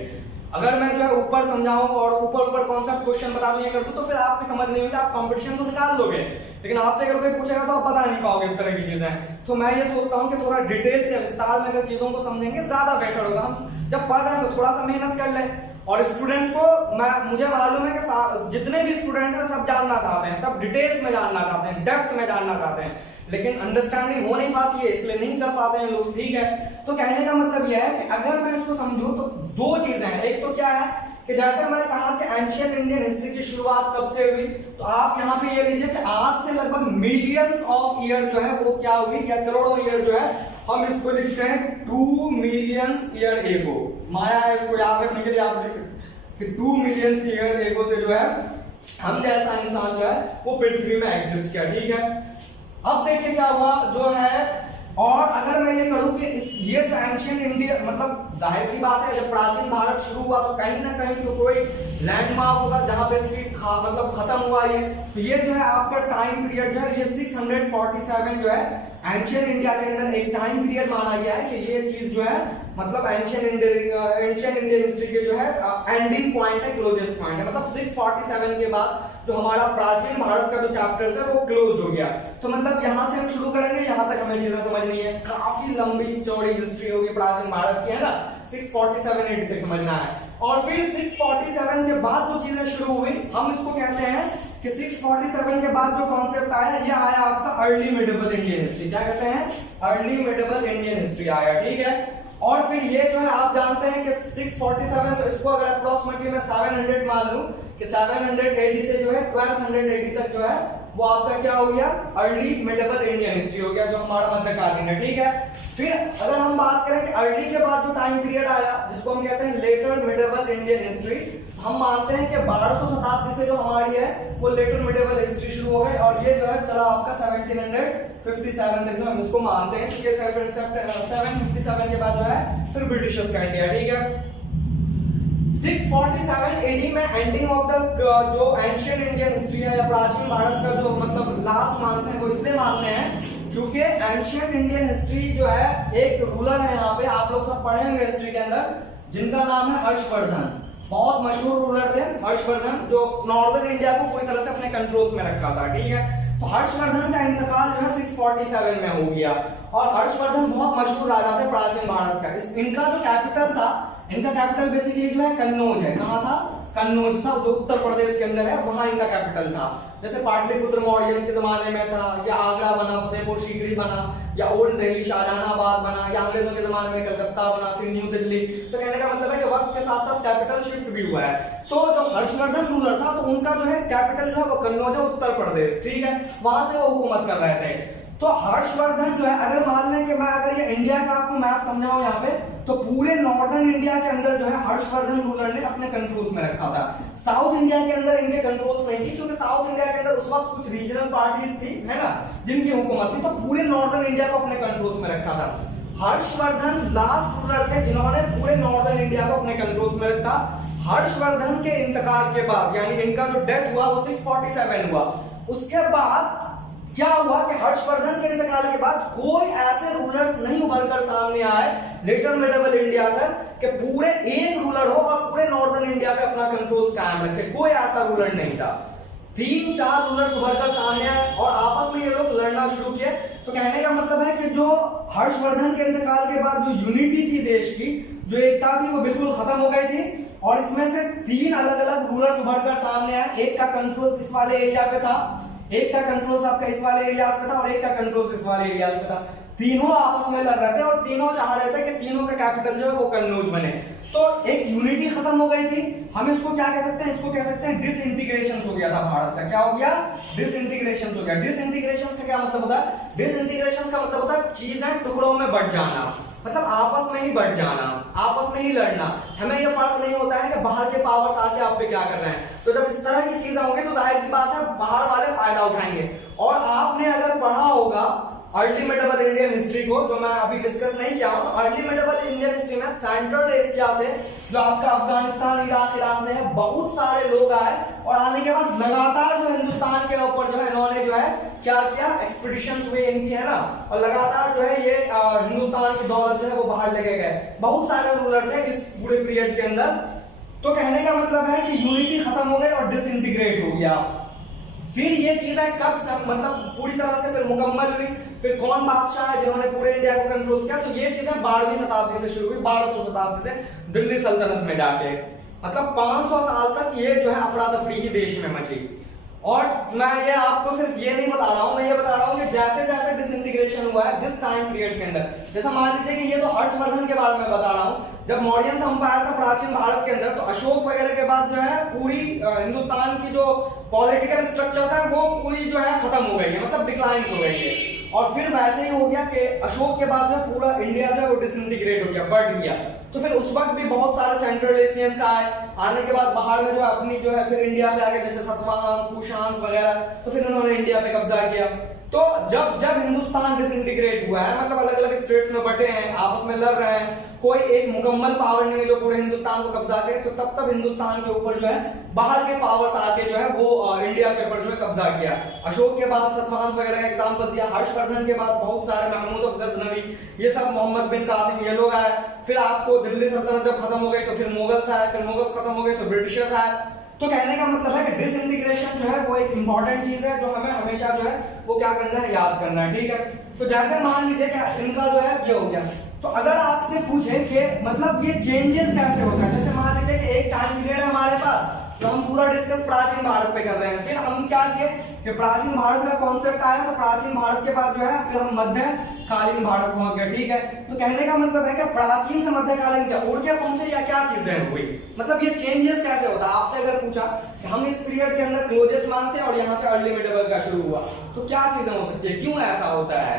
अगर मैं जो है ऊपर समझाऊं और ऊपर कॉन्सेप्ट क्वेश्चन बता दूं, ये कर दूं, तो फिर आपकी समझ नहीं होगी, आप कंपटीशन तो निकाल लोगे, लेकिन आपसे अगर कोई पूछेगा तो आप बता नहीं पाओगे इस तरह की चीजें। तो मैं ये सोचता हूं कि थोड़ा डिटेल से विस्तार में अगर चीजों को समझेंगे ज्यादा बेटर होगा। हम जब पढ़ रहे हैं तो थोड़ा सा मेहनत कर लें, और स्टूडेंट्स को मुझे मालूम है कि जितने भी स्टूडेंट हैं सब जानना चाहते हैं, सब डिटेल्स में जानना चाहते हैं, डेप्थ में जानना चाहते हैं, लेकिन अंडरस्टैंडिंग हो नहीं पाती है, इसलिए नहीं कर पाते हैं लोग, ठीक है। तो कहने का मतलब यह है कि अगर मैं इसको समझूं तो 2 चीजें हैं। एक तो क्या है कि जैसे मैंने कहा कि एंशिएंट इंडियन हिस्ट्री की शुरुआत कब से हुई, तो आप यहाँ पे ये लीजिए कि आज से लगभग मिलियंस ऑफ ईयर जो है वो क्या हुई, या करोड़ों ईयर जो है, हम इसको लिखते हैं 2 मिलियंस ईयर एगो। माया है, इसको याद रखने के लिए आप लिख सकते कि 2 मिलियंस ईयर एगो से जो है हम जैसा इंसान जो है वो पृथ्वी में एग्जिस्ट किया, ठीक है। अब देखिए क्या हुआ जो है, और अगर मैं ये करूं कि ये जो एंशिएंट इंडिया, मतलब जाहिर सी बात है जब प्राचीन भारत शुरू हुआ तो कहीं ना कहीं तो कोई लैंडमार्क होगा जहां पे इसकी मतलब खत्म हुआ ये। तो ये जो है आपका टाइम पीरियड जो है ये 647 जो है एंशिएंट इंडिया के अंदर एक टाइम पीरियड माना गया है कि ये चीज जो है मतलब एंशिएंट इंडियन हिस्ट्री के जो है एंडिंग पॉइंट है, क्लोजेस्ट पॉइंट है। मतलब 647 के बाद जो हमारा प्राचीन भारत का जो चैप्टर्स है वो क्लोज हो गया। तो मतलब यहां से हम शुरू करेंगे, यहां तक हमें चीजें समझनी है। काफी लंबी चौड़ी हिस्ट्री होगी प्राचीन भारत की, है ना। 647 AD तक समझना है, और फिर 647 के बाद जो चीजें शुरू हुई हम इसको कहते हैं कि 647 के बाद जो कॉन्सेप्ट आया ये आया आपका अर्ली मिडिवल इंडियन हिस्ट्री। क्या कहते हैं? अर्ली मिडिवल इंडियन हिस्ट्री आया, ठीक है। और फिर ये जो है आप जानते हैं कि 647, तो इसको अगर अप्रोक्सीमेटली मैं 700 मान लूं कि 700 AD से जो है 1200 AD तक जो है वो आपका क्या हो गया, अर्ली मिडिवल इंडियन हिस्ट्री हो गया, जो हमारा मध्यकालीन है, ठीक है। फिर अगर हम बात करें कि अर्ली के बाद जो टाइम पीरियड आया जिसको हम कहते हैं लेटर मिडिवल इंडियन हिस्ट्री, हम मानते हैं कि 1200 शताब्दी से जो हमारी है वो लेटर मिडिवल हिस्ट्री शुरू हो गई, और ये जो है चला आपका 1757 तक जो हम इसको मानते हैं। ये 757 के बाद जो है फिर ब्रिटिशर्स का इंडिया, ठीक है। 647 AD में एंडिंग ऑफ द जो एंशिएंट इंडियन हिस्ट्री है या प्राचीन भारत का जो मतलब लास्ट मानते हैं, वो इसलिए मानते हैं क्योंकि एंशिएंट इंडियन हिस्ट्री जो है एक रूलर है, यहाँ पे आप लोग सब पढ़ेंगे हिस्ट्री के अंदर, जिनका नाम है हर्षवर्धन। बहुत मशहूर रूलर थे हर्षवर्धन, जो नॉर्दर्न इंडिया को पूरी तरह से अपने कंट्रोल में रखा था, ठीक है। तो हर्षवर्धन का इंतकाल जो है 647 में हो गया, और हर्षवर्धन बहुत मशहूर राजा थे प्राचीन भारत का। इनका जो कैपिटल था, इनका कैपिटल बेसिकली जो है कन्नौज है। कहाँ था? कन्नौज था, जो उत्तर प्रदेश के अंदर है, वहां इनका कैपिटल था। जैसे पाटलिपुत्र मौर्यंस के जमाने में था, या आगरा बना, फतेहपुर सीकरी बना, या ओल्ड दिल्ली शाहजहानाबाद बना, या अंग्रेजों के जमाने में कलकत्ता बना, फिर न्यू दिल्ली। तो कहने का मतलब है कि वक्त के साथ साथ कैपिटल शिफ्ट भी हुआ है। तो जो हर्षवर्धन रूलर था तो उनका जो है कैपिटल जो है वो कन्नौज है, उत्तर प्रदेश, ठीक है, वहां से वो हुकूमत कर रहे थे। तो हर्षवर्धन जो है, अगर मान लें कि मैं अगर ये इंडिया का आपको मैप समझाऊं यहाँ पे, तो पूरे नॉर्दर्न इंडिया के अंदर जो है हर्षवर्धन रूलर ने अपने कंट्रोल्स में रखा था। साउथ इंडिया के अंदर इनके कंट्रोल्स नहीं थी, क्योंकि साउथ इंडिया के अंदर उस वक्त कुछ रीजनल पार्टीज थी, है ना, जिनकी हुकूमत थी। तो पूरे नॉर्दर्न इंडिया को अपने कंट्रोल्स में रखा था। हर्षवर्धन लास्ट रूलर थे जिन्होंने पूरे नॉर्दर्न इंडिया को अपने कंट्रोल्स में रखा। हर्षवर्धन के इंतकाल के बाद, यानी इनका जो डेथ हुआ वो 647 हुआ, उसके बाद क्या हुआ कि हर्षवर्धन के इंतकाल के बाद कोई ऐसे रूलर्स नहीं उभरकर सामने आए लेटर मिडिवल इंडिया तक कि पूरे एक रूलर हो और पूरे नॉर्दर्न इंडिया पे अपना कंट्रोल्स कायम रखे। कोई ऐसा रूलर नहीं था। 3-4 रूलर्स उभरकर सामने आए और आपस में ये लोग लड़ना शुरू किए। तो कहने का मतलब है कि जो हर्षवर्धन के इंतकाल के बाद जो यूनिटी थी देश की, जो एकता थी, वो बिल्कुल खत्म हो गई थी। और इसमें से 3 अलग अलग रूलर्स उभरकर सामने आए। एक का कंट्रोल इस वाले एरिया पे था, एक का कंट्रोल आपका इस वाले एरियाज पे था और एक का कंट्रोल इस वाले एरियाज पे था। तीनों आपस में लड़ रहे थे और तीनों चाह रहे थे कि तीनों का कैपिटल जो है वो कन्नौज बने। तो एक यूनिटी खत्म हो गई थी। हम इसको क्या कह सकते हैं, इसको कह सकते हैं डिसइंटीग्रेशन हो गया था भारत का। क्या हो गया? डिसइंटीग्रेशन हो गया। डिसइंटीग्रेशन का क्या मतलब होता है? डिसइंटीग्रेशन का मतलब होता है चीजें टुकड़ों में बट जाना, मतलब आपस में ही बट जाना, आपस में ही लड़ना। हमें ये फर्क नहीं होता है कि बाहर के पावर्स आके आप पे क्या कर रहे हैं। तो जब इस तरह की चीजें होंगी तो जाहिर सी बात है बाहर वाले फायदा उठाएंगे। और आपने अगर पढ़ा होगा अर्ली मिडिवल इंडियन हिस्ट्री को, जो मैं अभी डिस्कस नहीं किया हूं, तो अर्ली मिडिवल इंडियन हिस्ट्री में सेंट्रल एशिया से, जो आपका अफगानिस्तान, इराक, ईरान से है, बहुत सारे लोग आए और आने के बाद लगातार जो हिंदुस्तान के ऊपर जो है इन्होंने जो है क्या किया, एक्सपीडिशंस हुए इनकी, है ना, और लगातार जो है ये हिंदुस्तान की दौलत जो है वो बाहर लेके गए। बहुत सारे रूलर थे इस पूरे पीरियड के अंदर। तो कहने का मतलब है कि यूनिटी खत्म हो गई और डिसइंटीग्रेट हो गया। फिर ये चीजें कब मतलब पूरी तरह से फिर मुकम्मल हुई, फिर कौन बादशाह है जिन्होंने पूरे इंडिया को कंट्रोल किया, तो ये चीजें 12वीं शताब्दी से शुरू हुई, 1200 शताब्दी से दिल्ली सल्तनत में जाके, मतलब 500 साल तक ये जो है अफरा तफरी ही देश में मची। और मैं ये आपको सिर्फ ये नहीं बता रहा हूं, मैं ये बता रहा हूं कि जैसे जैसे डिसइंटीग्रेशन हुआ है जिस टाइम पीरियड के अंदर, जैसा मान लीजिए कि ये तो हर्षवर्धन के बारे में बता रहा हूं, जब मौर्यन एम्पायर था प्राचीन भारत के अंदर, तो अशोक वगैरह के बाद जो है पूरी हिंदुस्तान की जो पॉलिटिकल स्ट्रक्चर्स है वो पूरी जो है खत्म हो गई है, मतलब डिक्लाइन हो गई है। और फिर वैसे ही हो गया कि अशोक के बाद में पूरा इंडिया जो है वो डिसइंटीग्रेट हो गया, बढ़ गया। तो फिर उस वक्त भी बहुत सारे सेंट्रल एशियंस आए, आने के बाद बाहर में जो अपनी जो है फिर इंडिया पे आ गए, जैसे सतवाहन, कुशान वगैरह, तो फिर उन्होंने इंडिया पे कब्जा किया। तो जब जब हिंदुस्तान डिसइंटीग्रेट हुआ है, मतलब अलग अलग स्टेट्स में बटे हैं, आपस में लड़ रहे हैं, कोई एक मुकम्मल पावर नहीं है जो पूरे हिंदुस्तान को कब्जा करे, तो तब तब हिंदुस्तान के ऊपर जो है बाहर के पावर्स आके जो है वो इंडिया के ऊपर जो है कब्जा किया। अशोक के बाद सतवाहन वगैरह का एग्जांपल दिया, हर्षवर्धन के बाद बहुत सारे महमूद ऑफ गजनवी, ये सब मोहम्मद बिन कासिम, ये लोग आए। फिर आपको दिल्ली सल्तनत जब खत्म हो गई तो फिर मुगल्स आए, फिर मुगल्स खत्म हो गए तो ब्रिटिशर्स आए। तो कहने का मतलब है कि डिसइंटीग्रेशन जो है वो एक इंपॉर्टेंट चीज है जो हमें हमेशा जो है वो क्या करना है, याद करना है, ठीक है। तो जैसे मान लीजिए कि इनका जो है ये हो गया, तो अगर आपसे पूछे कि मतलब ये चेंजेस कैसे होता है, जैसे मान लीजिए कि एक टाइम पीरियड है हमारे पास, तो हम पूरा डिस्कस प्राचीन भारत पे कर रहे हैं, फिर हम क्या किए कि प्राचीन भारत का कॉन्सेप्ट आया, तो प्राचीन भारत के बाद जो है फिर हम मध्यकालीन भारत पहुंच गए, ठीक है। तो कहने का मतलब है कि प्राचीन से मध्यकालीन क्या उड़ के पहुंचे या क्या चीजें हुई, मतलब ये चेंजेस कैसे होता है। आपसे अगर पूछा कि हम इस पीरियड के अंदर क्लोजेस्ट मानते हैं और यहाँ से अर्ली मिडिवल का शुरू हुआ, तो क्या चीजें हो सकती है, क्यों ऐसा होता है?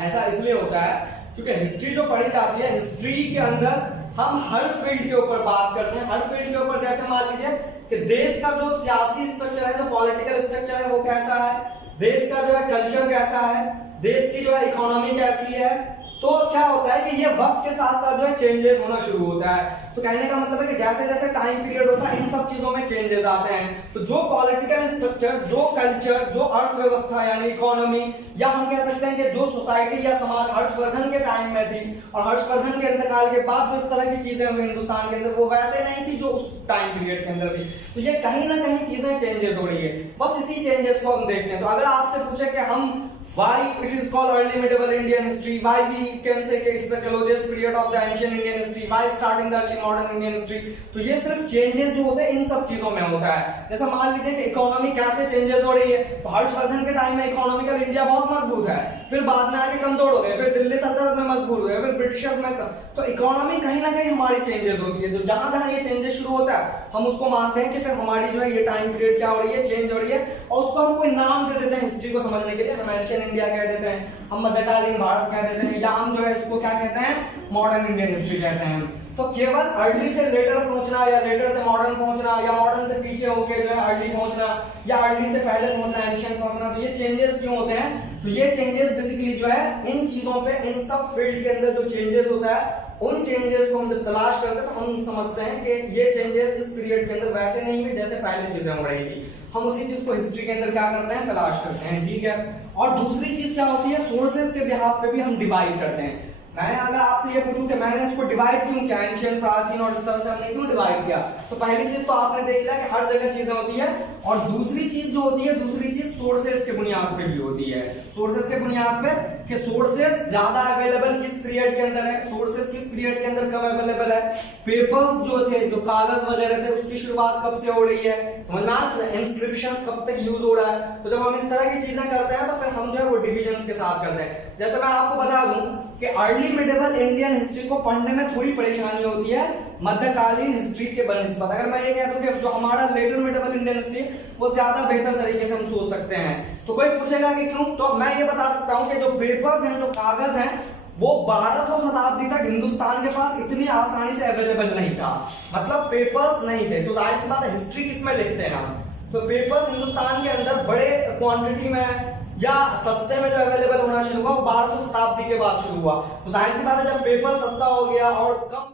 ऐसा इसलिए होता है क्योंकि हिस्ट्री जो पढ़ी जाती है, हिस्ट्री के अंदर हम हर फील्ड के ऊपर बात करते हैं, हर फील्ड के ऊपर। जैसे मान लीजिए कि देश का जो सियासी स्ट्रक्चर है, जो पॉलिटिकल स्ट्रक्चर है वो कैसा है, देश का जो है कल्चर कैसा है, देश की जो है इकोनॉमी कैसी है, तो क्या होता है कि ये वक्त के साथ साथ जो है चेंजेस होना शुरू होता है। तो कहने का मतलब है कि जैसे जैसे टाइम पीरियड होता है इन सब चीजों में चेंजेस आते हैं। तो जो पॉलिटिकल स्ट्रक्चर, जो कल्चर, जो अर्थव्यवस्था यानी इकोनॉमी, या हम कह सकते हैं कि जो सोसाइटी या समाज हर्षवर्धन के टाइम में थी और हर्षवर्धन के इंतकाल के बाद जो इस तरह की चीजें हुई हिंदुस्तान के अंदर, वो वैसे नहीं थी जो उस टाइम पीरियड के अंदर थी। तो ये कहीं ना कहीं चीजें चेंजेस हो रही है, बस इसी चेंजेस को हम देखते हैं। तो अगर आपसे पूछे कि हम why it is called early medieval Indian history, why we can say that it's the closest period of the ancient Indian history, why starting the early modern Indian history, तो ये सिर्फ चेंजेस जो होते हैं इन सब चीजों में होता है। जैसा मान लीजिए कि इकोनॉमी कैसे चेंजेस हो रही है, तो हर्षवर्धन के टाइम में इकोनॉमिकल इंडिया बहुत मजबूत है, फिर बाद में आके कमजोर हो गए, फिर दिल्ली सल्तनत में मजबूत हो गए, फिर ब्रिटिशर्स में, तो इकोनॉमी कहीं ना कहीं हमारी चेंजेस होती है। तो जहां जहां ये चेंजेस शुरू होता है हम उसको मानते हैं कि फिर हमारी जो है ये टाइम पीरियड क्या हो रही है, चेंज हो रही है, और उसको हम कोई नाम दे देते हैं हिस्ट्री को समझने के लिए। हम एंशिएंट इंडिया कह देते हैं, हम मध्यकालीन भारत कह देते हैं, या हम जो है इसको क्या कहते हैं, मॉडर्न इंडियन हिस्ट्री कहते हैं। तो केवल अर्ली से लेटर पहुंचना या लेटर से मॉडर्न पहुंचना या मॉडर्न से पीछे होके जो है अर्ली पहुंचना या अर्ली से पहले पहुंचना, एंशिएंट पहुंचना, तो ये चेंजेस क्यों होते हैं? तो ये चेंजेस बेसिकली जो है इन चीजों पे, इन सब फील्ड के अंदर जो चेंजेस होता है, उन चेंजेस को हम जब तलाश करते हैं तो हम समझते हैं कि ये चेंजेस इस पीरियड के अंदर वैसे नहीं हुए जैसे पहले चीजें हो रही थी। हम उसी चीज को हिस्ट्री के अंदर क्या करते हैं, तलाश करते हैं, ठीक है। और दूसरी चीज क्या होती है, सोर्सेज के बिहाफ पे भी हम डिवाइड करते हैं। मैंने अगर आपसे ये पूछूं कि मैंने इसको डिवाइड क्यों किया, एंशिएंट, प्राचीन, और इस तरह से हमने क्यों डिवाइड किया, तो पहली चीज तो आपने देख लिया कि हर जगह चीजें होती है, और दूसरी चीज जो होती है, दूसरी चीज सोर्सेज के बुनियाद पे भी होती है। सोर्सेज के बुनियाद पे कि सोर्सेस ज्यादा अवेलेबल किस पीरियड के अंदर है, सोर्सेस किस पीरियड के अंदर कम अवेलेबल है, पेपर्स जो थे, जो कागज वगैरह थे, उसकी शुरुआत कब से हो रही है, समझ में आ रहा है, इंस्क्रिप्शंस कब तक यूज हो रहा है। तो जब हम इस तरह की चीजें करते हैं तो फिर हम जो है वो डिविजन्स के साथ करते हैं। जैसे मैं आपको बता दूं कि अर्ली मिडिवल इंडियन हिस्ट्री को पढ़ने में थोड़ी परेशानी होती है मध्यकालीन हिस्ट्री के बनिस्बत। अगर मैं ये कह दूं कि जो हमारा लेटर मिडिवल इंडियन हिस्ट्री वो ज्यादा बेहतर तरीके से हम सोच सकते हैं, तो कोई पूछेगा कि क्यों, तो मैं ये बता सकता हूं कि जो पेपर्स हैं, जो कागज हैं, वो 1200 शताब्दी तक हिंदुस्तान के पास इतनी आसानी से अवेलेबल नहीं था, मतलब पेपर्स नहीं थे। तो जाहिर सी बात है हिस्ट्री किसमें लिखते हैं हम, तो पेपर्स हिंदुस्तान के अंदर बड़े क्वांटिटी में या सस्ते में जो अवेलेबल होना शुरू हुआ वो 1200 शताब्दी के बाद शुरू हुआ। तो जाहिर सी बात है जब पेपर सस्ता हो गया और कम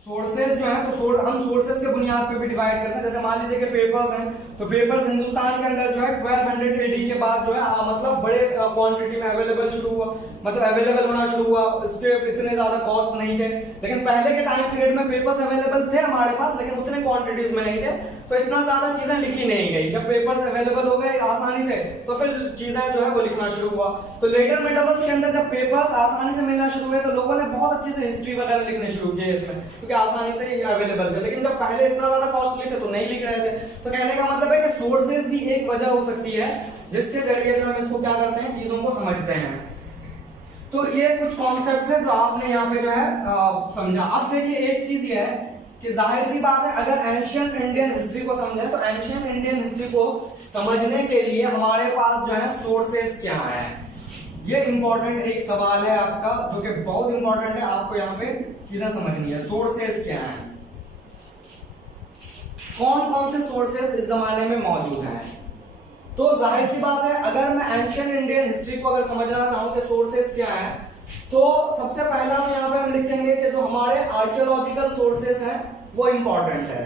सोर्सेज जो है, तो हम सोर्सेज के बुनियाद पे भी डिवाइड करते हैं। जैसे मान लीजिए कि पेपर्स हैं, तो पेपर्स हिंदुस्तान के अंदर जो है 1200 एडी के बाद जो है मतलब बड़े क्वांटिटी में अवेलेबल शुरू हुआ, मतलब अवेलेबल होना शुरू हुआ। इसके इतने ज्यादा कॉस्ट नहीं थे, लेकिन पहले के टाइम पीरियड में पेपर्स अवेलेबल थे हमारे पास, लेकिन उतने क्वांटिटीज में नहीं थे, तो इतना ज्यादा चीजें लिखी नहीं गई। जब पेपर्स अवेलेबल हो गए आसानी से, तो फिर चीजें जो है वो लिखना शुरू हुआ। तो लेटर मिडिवल्स के अंदर जब पेपर्स आसानी से मिलना शुरू हुए, तो लोगों ने बहुत अच्छे से हिस्ट्री वगैरह लिखने शुरू किए इसमें, क्योंकि आसानी से ये अवेलेबल थे। लेकिन जब पहले इतना ज्यादा कॉस्टली थे तो नहीं लिख रहे थे। तो कहने का मतलब है कि सोर्सेज भी एक वजह हो सकती है जिसके जरिए जो हम इसको क्या करते हैं, चीजों को समझते हैं। तो ये कुछ कॉन्सेप्ट है जो आपने यहाँ पे जो है समझा। अब देखिए एक चीज ये है कि जाहिर सी बात है अगर एंशिएंट इंडियन हिस्ट्री को समझें, तो एंशिएंट इंडियन हिस्ट्री को समझने के लिए हमारे पास जो है सोर्सेस क्या है, ये इंपॉर्टेंट एक सवाल है आपका, जो कि बहुत इंपॉर्टेंट है, आपको यहाँ पे चीजें समझनी है। सोर्सेस क्या है, कौन कौन से सोर्सेस इस जमाने में मौजूद हैं। तो जाहिर सी बात है अगर मैं एंशिएंट इंडियन हिस्ट्री को अगर समझना चाहूं कि सोर्सेस क्या है, तो सबसे पहला तो यहाँ पे हम लिखेंगे कि जो हमारे आर्कियोलॉजिकल सोर्सेस हैं वो इंपॉर्टेंट है।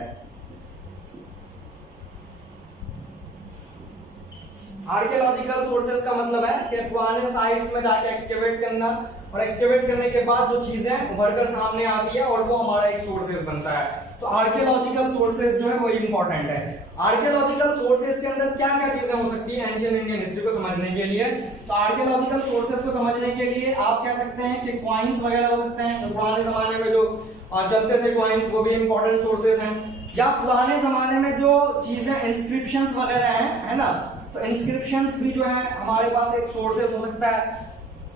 आर्कियोलॉजिकल सोर्सेस का मतलब है कि पुराने साइट्स में जाके एक्सकेवेट करना, और एक्सकेवेट करने के बाद जो चीजें उभर कर सामने आती है और वो हमारा एक सोर्सेस बनता है। तो आर्कियोलॉजिकल सोर्सेस जो है वो इंपॉर्टेंट है। आर्कियोलॉजिकल सोर्सेस के अंदर क्या क्या चीजें हो सकती है एंशिएंट इंडियन हिस्ट्री को समझने के लिए। तो आर्कियोलॉजिकल सोर्सेस को समझने के लिए आप कह सकते हैं कि कॉइन्स वगैरह हो सकते हैं, तो पुराने जमाने में जो चलते थे कॉइन्स, वो भी इंपॉर्टेंट सोर्सेस हैं। या पुराने जमाने में जो चीजें इंस्क्रिप्शंस वगैरह हैं, है ना, तो इंस्क्रिप्शंस भी जो है हमारे पास एक सोर्सेस हो सकता है।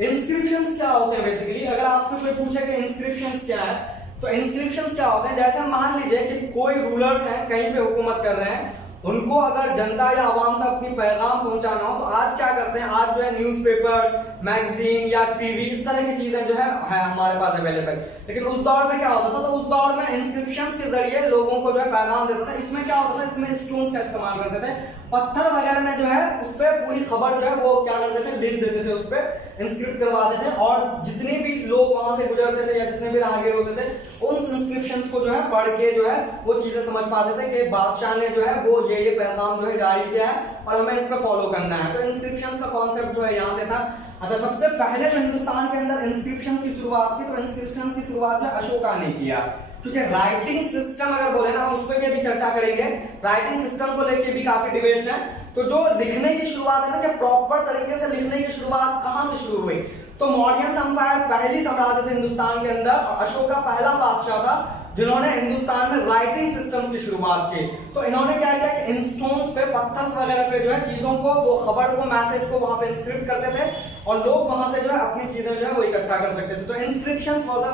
इंस्क्रिप्शंस क्या होते हैं बेसिकली, अगर आपसे कोई पूछे कि इंस्क्रिप्शंस क्या है, तो इंस्क्रिप्शंस क्या होते हैं, जैसे मान लीजिए कि कोई रूलर्स हैं कहीं पे हुकूमत कर रहे हैं, उनको अगर जनता या आवाम तक अपनी पैगाम पहुंचाना हो, तो आज क्या करते हैं, आज जो है न्यूज़पेपर, मैगजीन या टीवी, इस तरह की चीजें जो है हमारे पास अवेलेबल। लेकिन उस दौर में क्या होता था, तो उस दौर में इंस्क्रिप्शंस के जरिए लोगों को जो है पैगाम देता था। इसमें क्या होता था, इसमें स्टोन्स का इस्तेमाल करते थे, पत्थर वगैरह में जो है उस पर पूरी खबर जो है वो क्या करते थे, लिख देते थे, उस पर इंस्क्रिप्ट करवाते थे, और जितने भी लोग वहां से गुजरते थे या जितने भी राहगीर होते थे, उन इंस्क्रिप्शंस को जो है पढ़ के जो है वो चीजें समझ पाते थे कि बादशाह ने जो है वो ये पैगाम जो है जारी किया है और हमें इस पर फॉलो करना है। तो इंस्क्रिप्शंस का कॉन्सेप्ट जो है यहाँ से था। अच्छा, सबसे पहले जो हिंदुस्तान के अंदर इंस्क्रिप्शन की शुरुआत की, तो इंस्क्रिप्शन की शुरुआत जो अशोका ने किया, क्योंकि राइटिंग सिस्टम अगर बोले ना, उस पर भी अभी चर्चा करेंगे। राइटिंग सिस्टम को लेके भी काफी डिबेट्स हैं। तो जो लिखने की शुरुआत है ना, कि प्रॉपर तरीके से लिखने की शुरुआत कहां से शुरू हुई, तो मौर्यन एम्पायर पहली साम्राज्य थे हिंदुस्तान के अंदर, और अशोका पहला बादशाह था जिन्होंने हिंदुस्तान में राइटिंग सिस्टम्स की शुरुआत की। तो इन्होंने क्या किया कि इन स्टोन्स पे, पत्थर वगैरह पे जो है चीजों को, वो खबर को, मैसेज को वहां पे इंस्क्रिप्ट करते थे, और लोग वहां से जो है अपनी चीजें जो है वो इकट्ठा कर सकते थे। तो inscriptions was a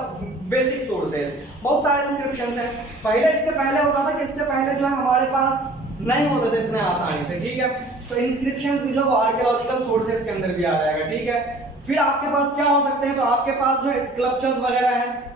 basic sources. बहुत सारे इंस्क्रिप्शंस हैं। पहले, इससे पहले होता था कि इससे पहले जो है हमारे पास नहीं होते थे इतने आसानी से, ठीक है। तो इंस्क्रिप्शंस भी जो आर्कियोलॉजिकल सोर्सेस के अंदर भी आ जाएगा, ठीक है। फिर आपके पास क्या हो सकते हैं, तो आपके पास जो है स्कल्पचर्स वगैरह हैं।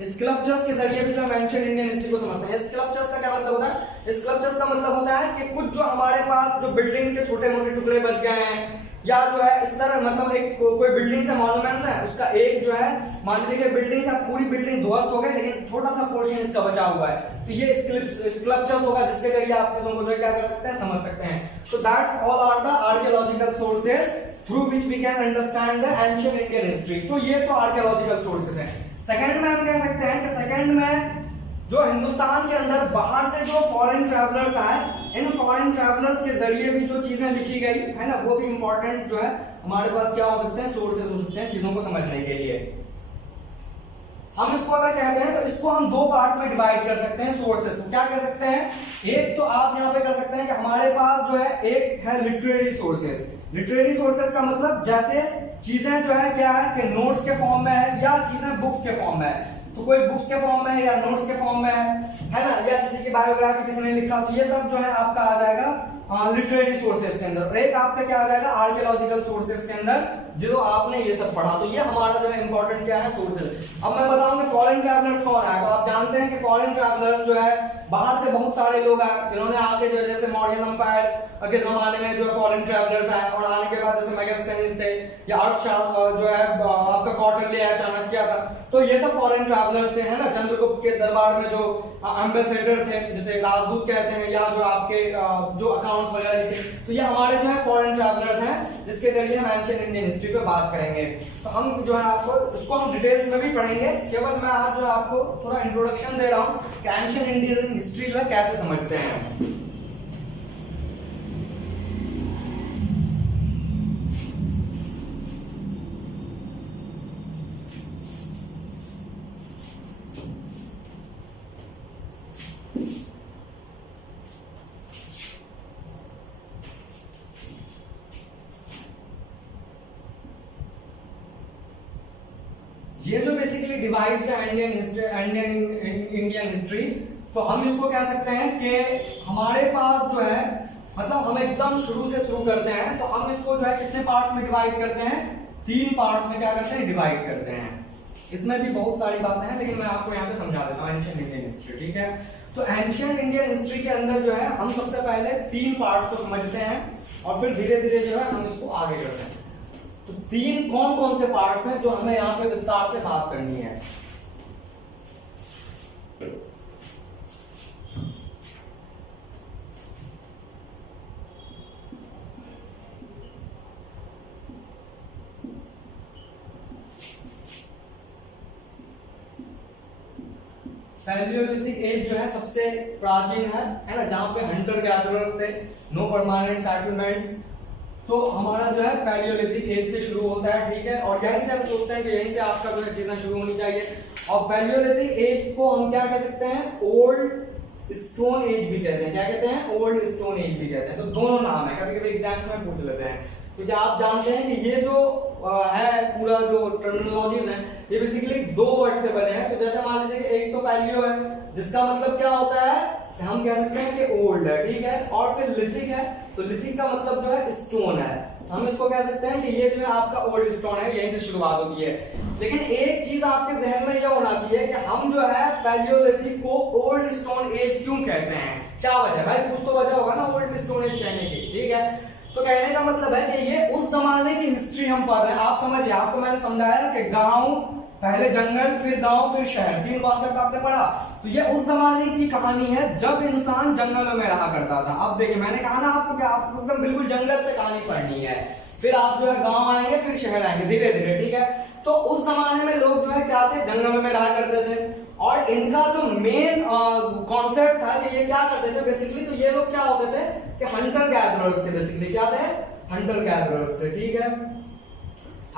स्कल्पचर्स के जरिए भी जो हम एंशिएंट इंडियन हिस्ट्री को समझते हैं। स्कल्पचर्स का क्या मतलब होता है, स्कल्पचर्स का मतलब होता है कि कुछ जो हमारे पास जो बिल्डिंग्स के छोटे मोटे टुकड़े बच गए हैं, या जो है इस तरह, मतलब एक कोई बिल्डिंग से मॉन्यूमेंट्स है, उसका एक जो है, मान लीजिए बिल्डिंग से पूरी बिल्डिंग ध्वस्त हो गई, लेकिन छोटा सा पोर्शन इसका बचा हुआ है, तो ये स्कल्पचर्स होगा, जिसके जरिए आप चीजों को जो है क्या कर सकते हैं, समझ सकते हैं। तो that's all are the archaeological sources through which we can understand the ancient Indian history. तो ये तो आर्कियोलॉजिकल सोर्सेस हैं। सेकंड में हम कह सकते हैं कि सेकंड में जो हिंदुस्तान के अंदर बाहर से जो फॉरेन ट्रैवलर्स आए, इन फॉरेन ट्रैवलर्स के जरिए भी जो चीजें लिखी गई है ना, वो भी इंपॉर्टेंट जो है हमारे पास क्या हो सकते हैं, सोर्सेज हो सकते हैं चीजों को समझने के लिए। हम इसको अगर कहते हैं तो इसको हम दो पार्ट्स में डिवाइड कर सकते हैं सोर्सेस को। क्या कर सकते हैं, एक तो आप यहाँ पे कर सकते हैं कि हमारे पास जो है एक है लिटरेरी सोर्सेस। लिटरेरी सोर्सेस का मतलब जैसे चीजें जो है क्या है कि नोट्स के फॉर्म में है या चीजें बुक्स के फॉर्म में है। तो कोई बुक्स के फॉर्म में है या नोट्स के फॉर्म में है ना, या किसी की बायोग्राफी किसी ने लिखा, तो ये सब जो है आपका आ जाएगा लिटरेरी सोर्सेस के अंदर। और एक आपका क्या आ जाएगा आर्कियोलॉजिकल सोर्सेस के अंदर, जो आपने ये सब पढ़ा। तो ये हमारा जो है इंपॉर्टेंट क्या है, सोर्सेस। अब मैं बताऊं कि फॉरेन ट्रैवलर्स कौन है। तो आप जानते हैं कि फॉरेन ट्रैवलर्स जो है बाहर से बहुत सारे लोग आए जिन्होंने आके जो जैसे मॉडर्न एम्पायर के जमाने में जो है फॉरेन ट्रैवलर्स आए, और आने के बाद जैसे मेगास्थनीज थे या जो है आपका कौटिल्य है, चाणक्य था, तो ये सब फॉरेन ट्रैवलर्स थे, है ना। चंद्रगुप्त के दरबार में जो एम्बेसडर थे, जिसे राजदूत कहते हैं, या जो आपके जो अकाउंट्स वगैरह लिखे, तो ये हमारे जो है फॉरेन ट्रैवलर्स हैं, जिसके जरिए हम एंशिएंट इंडियन हिस्ट्री पे बात करेंगे। तो हम जो है आपको इसको हम डिटेल्स में भी पढ़ेंगे, केवल मैं आज जो आपको थोड़ा इंट्रोडक्शन दे रहा हूँ कि एंशिएंट इंडियन हिस्ट्री जो है कैसे समझते हैं। ये जो बेसिकली डिवाइड्स है इंडियन हिस्ट्री, तो हम इसको कह सकते हैं कि हमारे पास जो है मतलब हम एकदम शुरू से शुरू करते हैं, तो हम इसको जो है कितने पार्ट्स में डिवाइड करते हैं, 3 पार्ट्स में क्या करते हैं, डिवाइड करते हैं। इसमें भी बहुत सारी बातें हैं, लेकिन मैं आपको यहाँ पे समझा देता हूँ एंशिएंट इंडियन हिस्ट्री, ठीक है। तो एंशिएंट इंडियन हिस्ट्री के अंदर जो है हम सबसे पहले 3 पार्ट्स को समझते हैं, और फिर धीरे धीरे जो है हम इसको आगे करते हैं। तो 3 कौन कौन से पार्ट्स हैं जो हमें यहाँ पे विस्तार से बात करनी है। पैलियोलिथिक एज जो है सबसे प्राचीन है ना, जहां पे हंटर गैदरर्स थे, नो परमानेंट सेटलमेंट्स। तो हमारा जो है पैलियोलिथिक एज से शुरू होता है, ठीक है। और यहीं से हम सोचते हैं कि यहीं से आपका जो है चीजें शुरू होनी चाहिए। और पैलियोलिथिक एज को हम क्या कह सकते हैं, ओल्ड स्टोन एज भी कहते हैं। क्या कहते हैं, ओल्ड स्टोन एज भी कहते हैं। तो दोनों नाम है, कभी कभी एग्जाम्स में पूछ लेते हैं, क्योंकि आप जानते हैं कि ये जो है पूरा जो टर्मिनोलॉजीज है ये बेसिकली 2 वर्ड से बने हैं। तो जैसे मान लीजिए कि एक तो पैलियो है, जिसका मतलब क्या होता है, हम कह सकते हैं कि ओल्ड है, ठीक है। और फिर लिथिक है, तो लिथिक का मतलब जो है स्टोन है, हम इसको कह सकते हैं कि ये जो है आपका ओल्ड स्टोन है, यहीं से शुरुआत होती है। लेकिन एक चीज आपके जहन में यह होना चाहिए कि हम जो है पैलियोलिथिक को ओल्ड स्टोन एज क्यों कहते हैं, क्या वजह भाई, कुछ तो वजह होगा ना ओल्ड स्टोन एज कहने की, ठीक है। तो कहने का मतलब है कि ये उस जमाने की हिस्ट्री हम पढ़ रहे हैं। आप समझिए, आपको मैंने समझाया कि गांव पहले जंगल, फिर गांव, फिर शहर, 3 कॉन्सेप्ट आपने पढ़ा। तो ये उस जमाने की कहानी है जब इंसान जंगलों में रहा करता था। अब देखिए, मैंने कहा ना आपको कि आपको एकदम बिल्कुल जंगल से कहानी पढ़नी है, फिर आप जो है गांव आएंगे, फिर शहर आएंगे धीरे धीरे, ठीक है। तो उस जमाने में लोग जो है क्या थे, जंगलों में रहा करते थे, और इनका जो मेन कॉन्सेप्ट था कि ये क्या करते थे बेसिकली, तो ये लोग क्या होते थे कि हंटर गैदरर्स थे बेसिकली। क्या थे, हंटर गैदरर्स थे, ठीक है।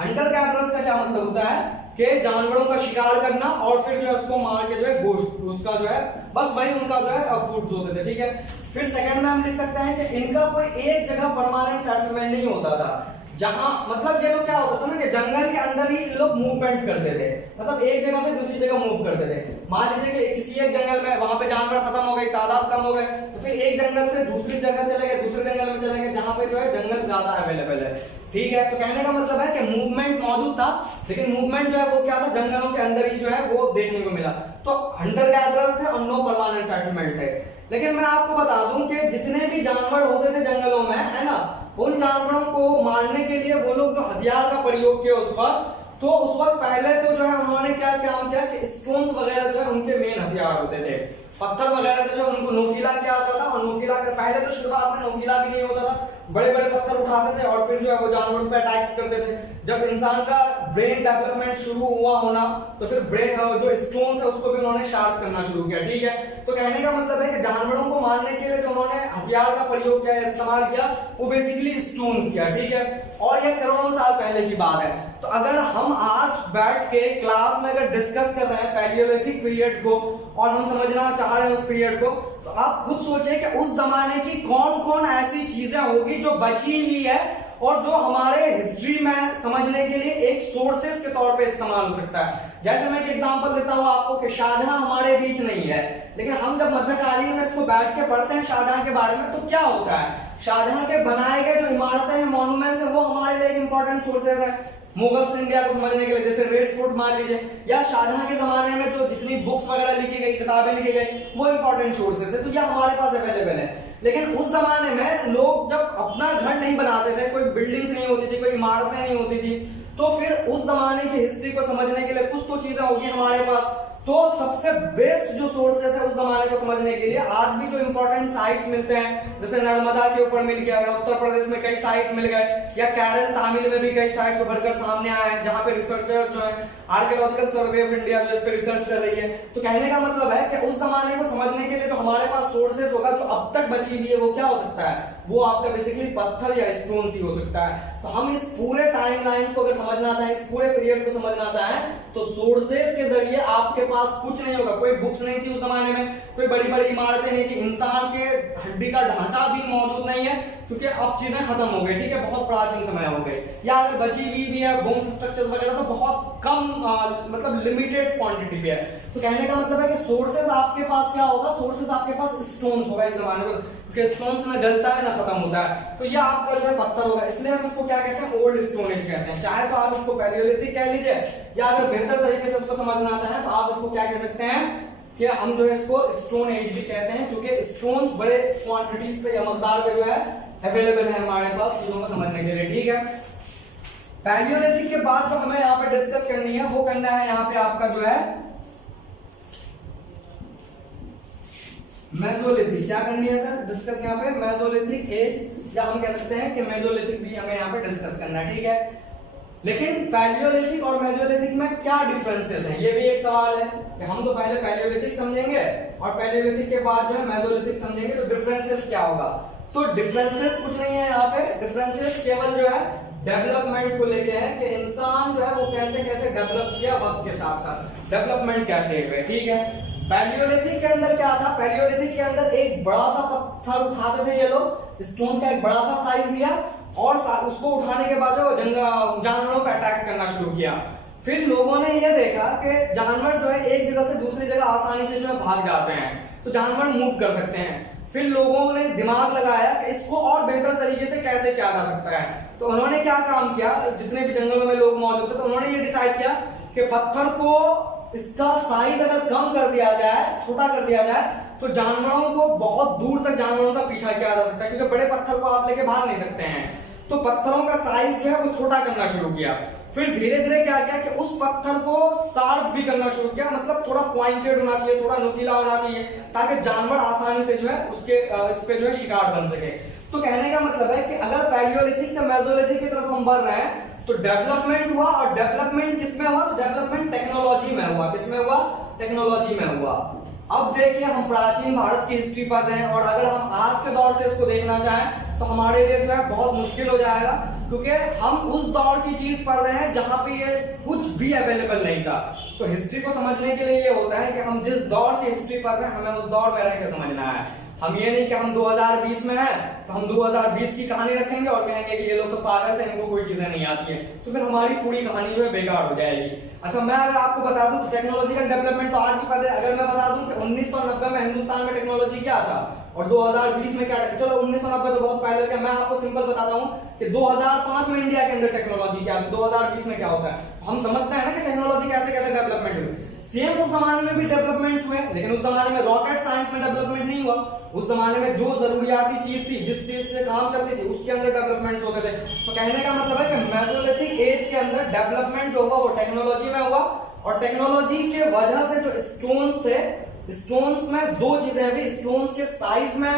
हंटर गैदरर्स का क्या मतलब होता है कि जानवरों का शिकार करना और फिर जो है उसको मार के जो है गोश्त उसका जो है, बस वही उनका जो है फूड्स होते थे, ठीक है। फिर सेकंड में हम लिख सकते हैं कि इनका कोई एक जगह परमानेंट सेटलमेंट नहीं होता था, जहां मतलब ये लोग क्या होता था ना कि जंगल के अंदर ही लोग मूवमेंट करते थे, मतलब एक जगह से दूसरी जगह मूव करते थे। मान लीजिए कि किसी एक जंगल में वहां पे जानवर खत्म हो गए, तादाद कम हो गए, तो फिर एक जंगल से दूसरी जगह चले गए, दूसरे जंगल में चले गए जहां पे जो है जंगल ज्यादा अवेलेबल है, ठीक है। तो कहने का मतलब है कि मूवमेंट मौजूद था, लेकिन मूवमेंट जो है वो क्या था, जंगलों के अंदर ही जो है वो देखने को मिला। तो हंटर गैदरर्स थे और नो परमानेंट सेटलमेंट थे। लेकिन मैं आपको बता दूं कि जितने भी जानवर होते थे जंगलों में, है ना, उन जानवरों को मारने के लिए वो लोग जो हथियार का प्रयोग किया उस वक्त, तो उस वक्त पहले तो जो है उन्होंने क्या काम किया कि स्टोन्स वगैरह जो है उनके मेन हथियार होते थे, पत्थर वगैरह से जो उनको नोकीला किया जाता था। और नोकीला कर पहले तो शुरुआत में नोकीला भी नहीं होता था, बड़े बड़े पत्थर उठाते थे और फिर जो है वो जानवरों पे अटैक्स करते थे। जब इंसान का ब्रेन डेवलपमेंट शुरू हुआ होना, तो फिर ब्रेन जो स्टोन्स है उसको भी उन्होंने शार्प करना शुरू किया, ठीक है। तो कहने का मतलब है कि जानवरों को मारने के लिए जो उन्होंने हथियार का प्रयोग किया, इस्तेमाल किया, वो बेसिकली स्टोन्स किया, ठीक है। और ये करोड़ों साल पहले की बात है। तो अगर हम आज बैठ के क्लास में अगर डिस्कस कर रहे हैं पैलियोलिथिक पीरियड को और हम समझना चाह रहे हैं उस पीरियड को, तो आप खुद सोचिए कि उस जमाने की कौन कौन ऐसी चीजें होगी जो बची हुई है और जो हमारे हिस्ट्री में समझने के लिए एक सोर्सेस के तौर पे इस्तेमाल हो सकता है। जैसे मैं एक एग्जांपल देता हूं आपको कि शाहजहां हमारे बीच नहीं है, लेकिन हम जब मध्यकालीन में इसको बैठ के पढ़ते हैं शाहजहां के बारे में, तो क्या होता है, शाहजहां के बनाए गए जो इमारतें हैं, मॉन्यूमेंट्स हैं, वो हमारे लिए एक इंपॉर्टेंट सोर्सेस है मुगल्स इंडिया को समझने के लिए। जैसे रेड फोर्ट मान लीजिए, या शाहजहां के जमाने में जो जितनी बुक्स वगैरह लिखी गई, किताबें लिखी गई, वो इंपॉर्टेंट सोर्सेस है, तो ये हमारे पास अवेलेबल है। लेकिन उस जमाने में लोग जब अपना घर नहीं बनाते थे, कोई बिल्डिंग्स नहीं होती थी, कोई इमारतें नहीं होती थी, तो फिर उस जमाने की हिस्ट्री को समझने के लिए कुछ तो चीजें होगी हमारे पास। तो सबसे बेस्ट जो सोर्सेस है उस जमाने को समझने के लिए, आज भी जो इंपॉर्टेंट साइट्स मिलते हैं, जैसे नर्मदा के ऊपर मिल गया, या उत्तर प्रदेश में कई साइट्स मिल गए, या केरल तमिल में भी कई साइट्स उभरकर सामने आए हैं, जहां पे रिसर्चर जो है आर्कियोलॉजिकल सर्वे ऑफ इंडिया जो इस पे रिसर्च कर रही है। तो कहने का मतलब है कि उस जमाने को समझने के लिए जो हमारे पास सोर्सेस होगा, जो अब तक बची हुई है, वो क्या हो सकता है, वो आपका बेसिकली पत्थर या स्टोन्स ही हो सकता है। तो हम इस पूरे टाइमलाइन को अगर समझना चाहें, इस पूरे पीरियड को समझना चाहें, तो सोर्सेस के जरिए आपके पास कुछ नहीं होगा। कोई बुक्स नहीं थी उस जमाने में, कोई बड़ी बड़ी इमारतें नहीं थी, इंसान के हड्डी का ढांचा भी मौजूद नहीं है, क्योंकि अब चीजें खत्म हो गई, ठीक है, बहुत प्राचीन समय हो गए, या अगर बची हुई भी है बोन्स स्ट्रक्चर्स वगैरह, तो बहुत कम मतलब लिमिटेड क्वांटिटी पे है। तो कहने का मतलब है कि सोर्सेस आपके पास क्या होगा, सोर्सेस आपके पास स्टोन्स होगा इस जमाने में, क्योंकि स्टोन्स में गलता है ना खत्म होता है। तो ये आपका जो है पत्थर होगा, इसलिए हम इसको क्या कहते हैं, ओल्ड स्टोन एज कहते हैं। चाहे तो आप इसको पैलियोलिथिक कह लीजिए, या अगर बेहतर तरीके से इसको समझना चाहें तो आप इसको क्या कह सकते हैं कि हम जो है इसको स्टोन एज भी कहते हैं, क्योंकि स्टोन्स बड़े क्वांटिटीज पे या मकदार पे जो है अवेलेबल है हमारे पास चीजों को समझने के लिए, ठीक है। पैलियोलिथिक के बाद जो हमें यहाँ पे डिस्कस करनी है, वो करना है यहाँ पे आपका जो है मेसोलिथिक। क्या करनी है सर, डिस्कस यहाँ पे मेसोलिथिक एज, या हम कह सकते हैं कि मेसोलिथिक भी हमें यहाँ पे डिस्कस करना है, ठीक है। लेकिन पैलियोलिथिक और मेसोलिथिक में क्या डिफरेंसेस हैं, ये भी एक सवाल है कि हम तो पहले पैलियोलिथिक समझेंगे और पैलियोलिथिक के बाद जो है मेसोलिथिक समझेंगे, तो डिफरेंसेस क्या होगा। तो डिफरेंसेस कुछ नहीं है यहाँ पे, डिफरेंसेस केवल जो है डेवलपमेंट को लेके है कि इंसान जो है वो कैसे कैसे डेवलप किया वक्त के साथ साथ, डेवलपमेंट कैसे हुए, ठीक है। पैलियोलिथिक के अंदर क्या था, पैलियोलिथिक के अंदर एक बड़ा सा पत्थर उठाते थे ये लोग, स्टोन का एक बड़ा सा साइज लिया, और उसको उठाने के बाद जो जानवरों पर अटैक्स करना शुरू किया। फिर लोगों ने ये देखा कि जानवर जो है एक जगह से दूसरी जगह आसानी से जो है भाग जाते हैं, तो जानवर मूव कर सकते हैं। फिर लोगों ने दिमाग लगाया कि इसको और बेहतर तरीके से कैसे किया जा सकता है, तो उन्होंने क्या काम किया, जितने भी जंगलों में लोग मौजूद थे, तो उन्होंने ये डिसाइड किया कि पत्थर को इसका साइज अगर कम कर दिया जाए, छोटा कर दिया जाए, तो जानवरों को बहुत दूर तक जानवरों का पीछा किया जा सकता है, क्योंकि बड़े पत्थर को आप लेके भाग नहीं सकते हैं। तो पत्थरों का साइज जो है वो छोटा करना शुरू किया। फिर धीरे धीरे क्या किया कि उस पत्थर को शार्प भी करना शुरू किया, मतलब थोड़ा पॉइंटेड होना चाहिए, थोड़ा नुकीला होना चाहिए, ताकि जानवर आसानी से जो है उसके इस पे जो है शिकार बन सके। तो कहने का मतलब है कि अगर पैलियोलिथिक से मेसोलिथिक की तरफ हम बढ़ रहे हैं, तो डेवलपमेंट हुआ, और डेवलपमेंट किसमें हुआ, तो डेवलपमेंट टेक्नोलॉजी में हुआ। किसमें हुआ, टेक्नोलॉजी में हुआ। अब देखिए हम प्राचीन भारत की हिस्ट्री पढ़ रहे हैं, और अगर हम आज के दौर से इसको देखना चाहें तो हमारे लिए जो है बहुत मुश्किल हो जाएगा, क्योंकि हम उस दौर की चीज पढ़ रहे हैं जहां पे ये कुछ भी अवेलेबल नहीं था। तो हिस्ट्री को समझने के लिए ये होता है कि हम जिस दौर की हिस्ट्री पढ़ रहे हैं, हमें उस दौर में रहकर समझना है। हम ये नहीं कि हम 2020 में हैं तो हम 2020 की कहानी रखेंगे और कहेंगे कि ये लोग तो पागल थे, इनको कोई चीजें नहीं आती है, तो फिर हमारी पूरी कहानी जो है बेकार हो जाएगी। अच्छा, मैं अगर आपको बता दूं तो टेक्नोलॉजिकल डेवलपमेंट तो आज भी पता है। अगर मैं बता दूं कि 1990 में हिंदुस्तान में टेक्नोलॉजी क्या था और 2020 में क्या, चलो 1990 तो बहुत पहले हो गया, मैं आपको सिंपल बताता हूं कि 2005 में इंडिया के अंदर टेक्नोलॉजी क्या थी, 2020 में क्या होता है। हम समझते हैं ना कि टेक्नोलॉजी कैसे कैसे डेवलपमेंट हुई। सेम उस जमाने में भी डेवलपमेंट्स हुए, लेकिन उस जमाने में रॉकेट साइंस में डेवलपमेंट नहीं हुआ। उस जमाने में जो जरूरियाती चीज थी, जिस चीज से काम चलती थी, उसके अंदर डेवलपमेंट्स होते थे। तो कहने का मतलब है कि मेसोलिथिक एज के अंदर डेवलपमेंट जो हुआ वो टेक्नोलॉजी में हुआ, और टेक्नोलॉजी के वजह से जो स्टोन्स थे, स्टोन्स में दो चीजें हुई। स्टोन्स के साइज में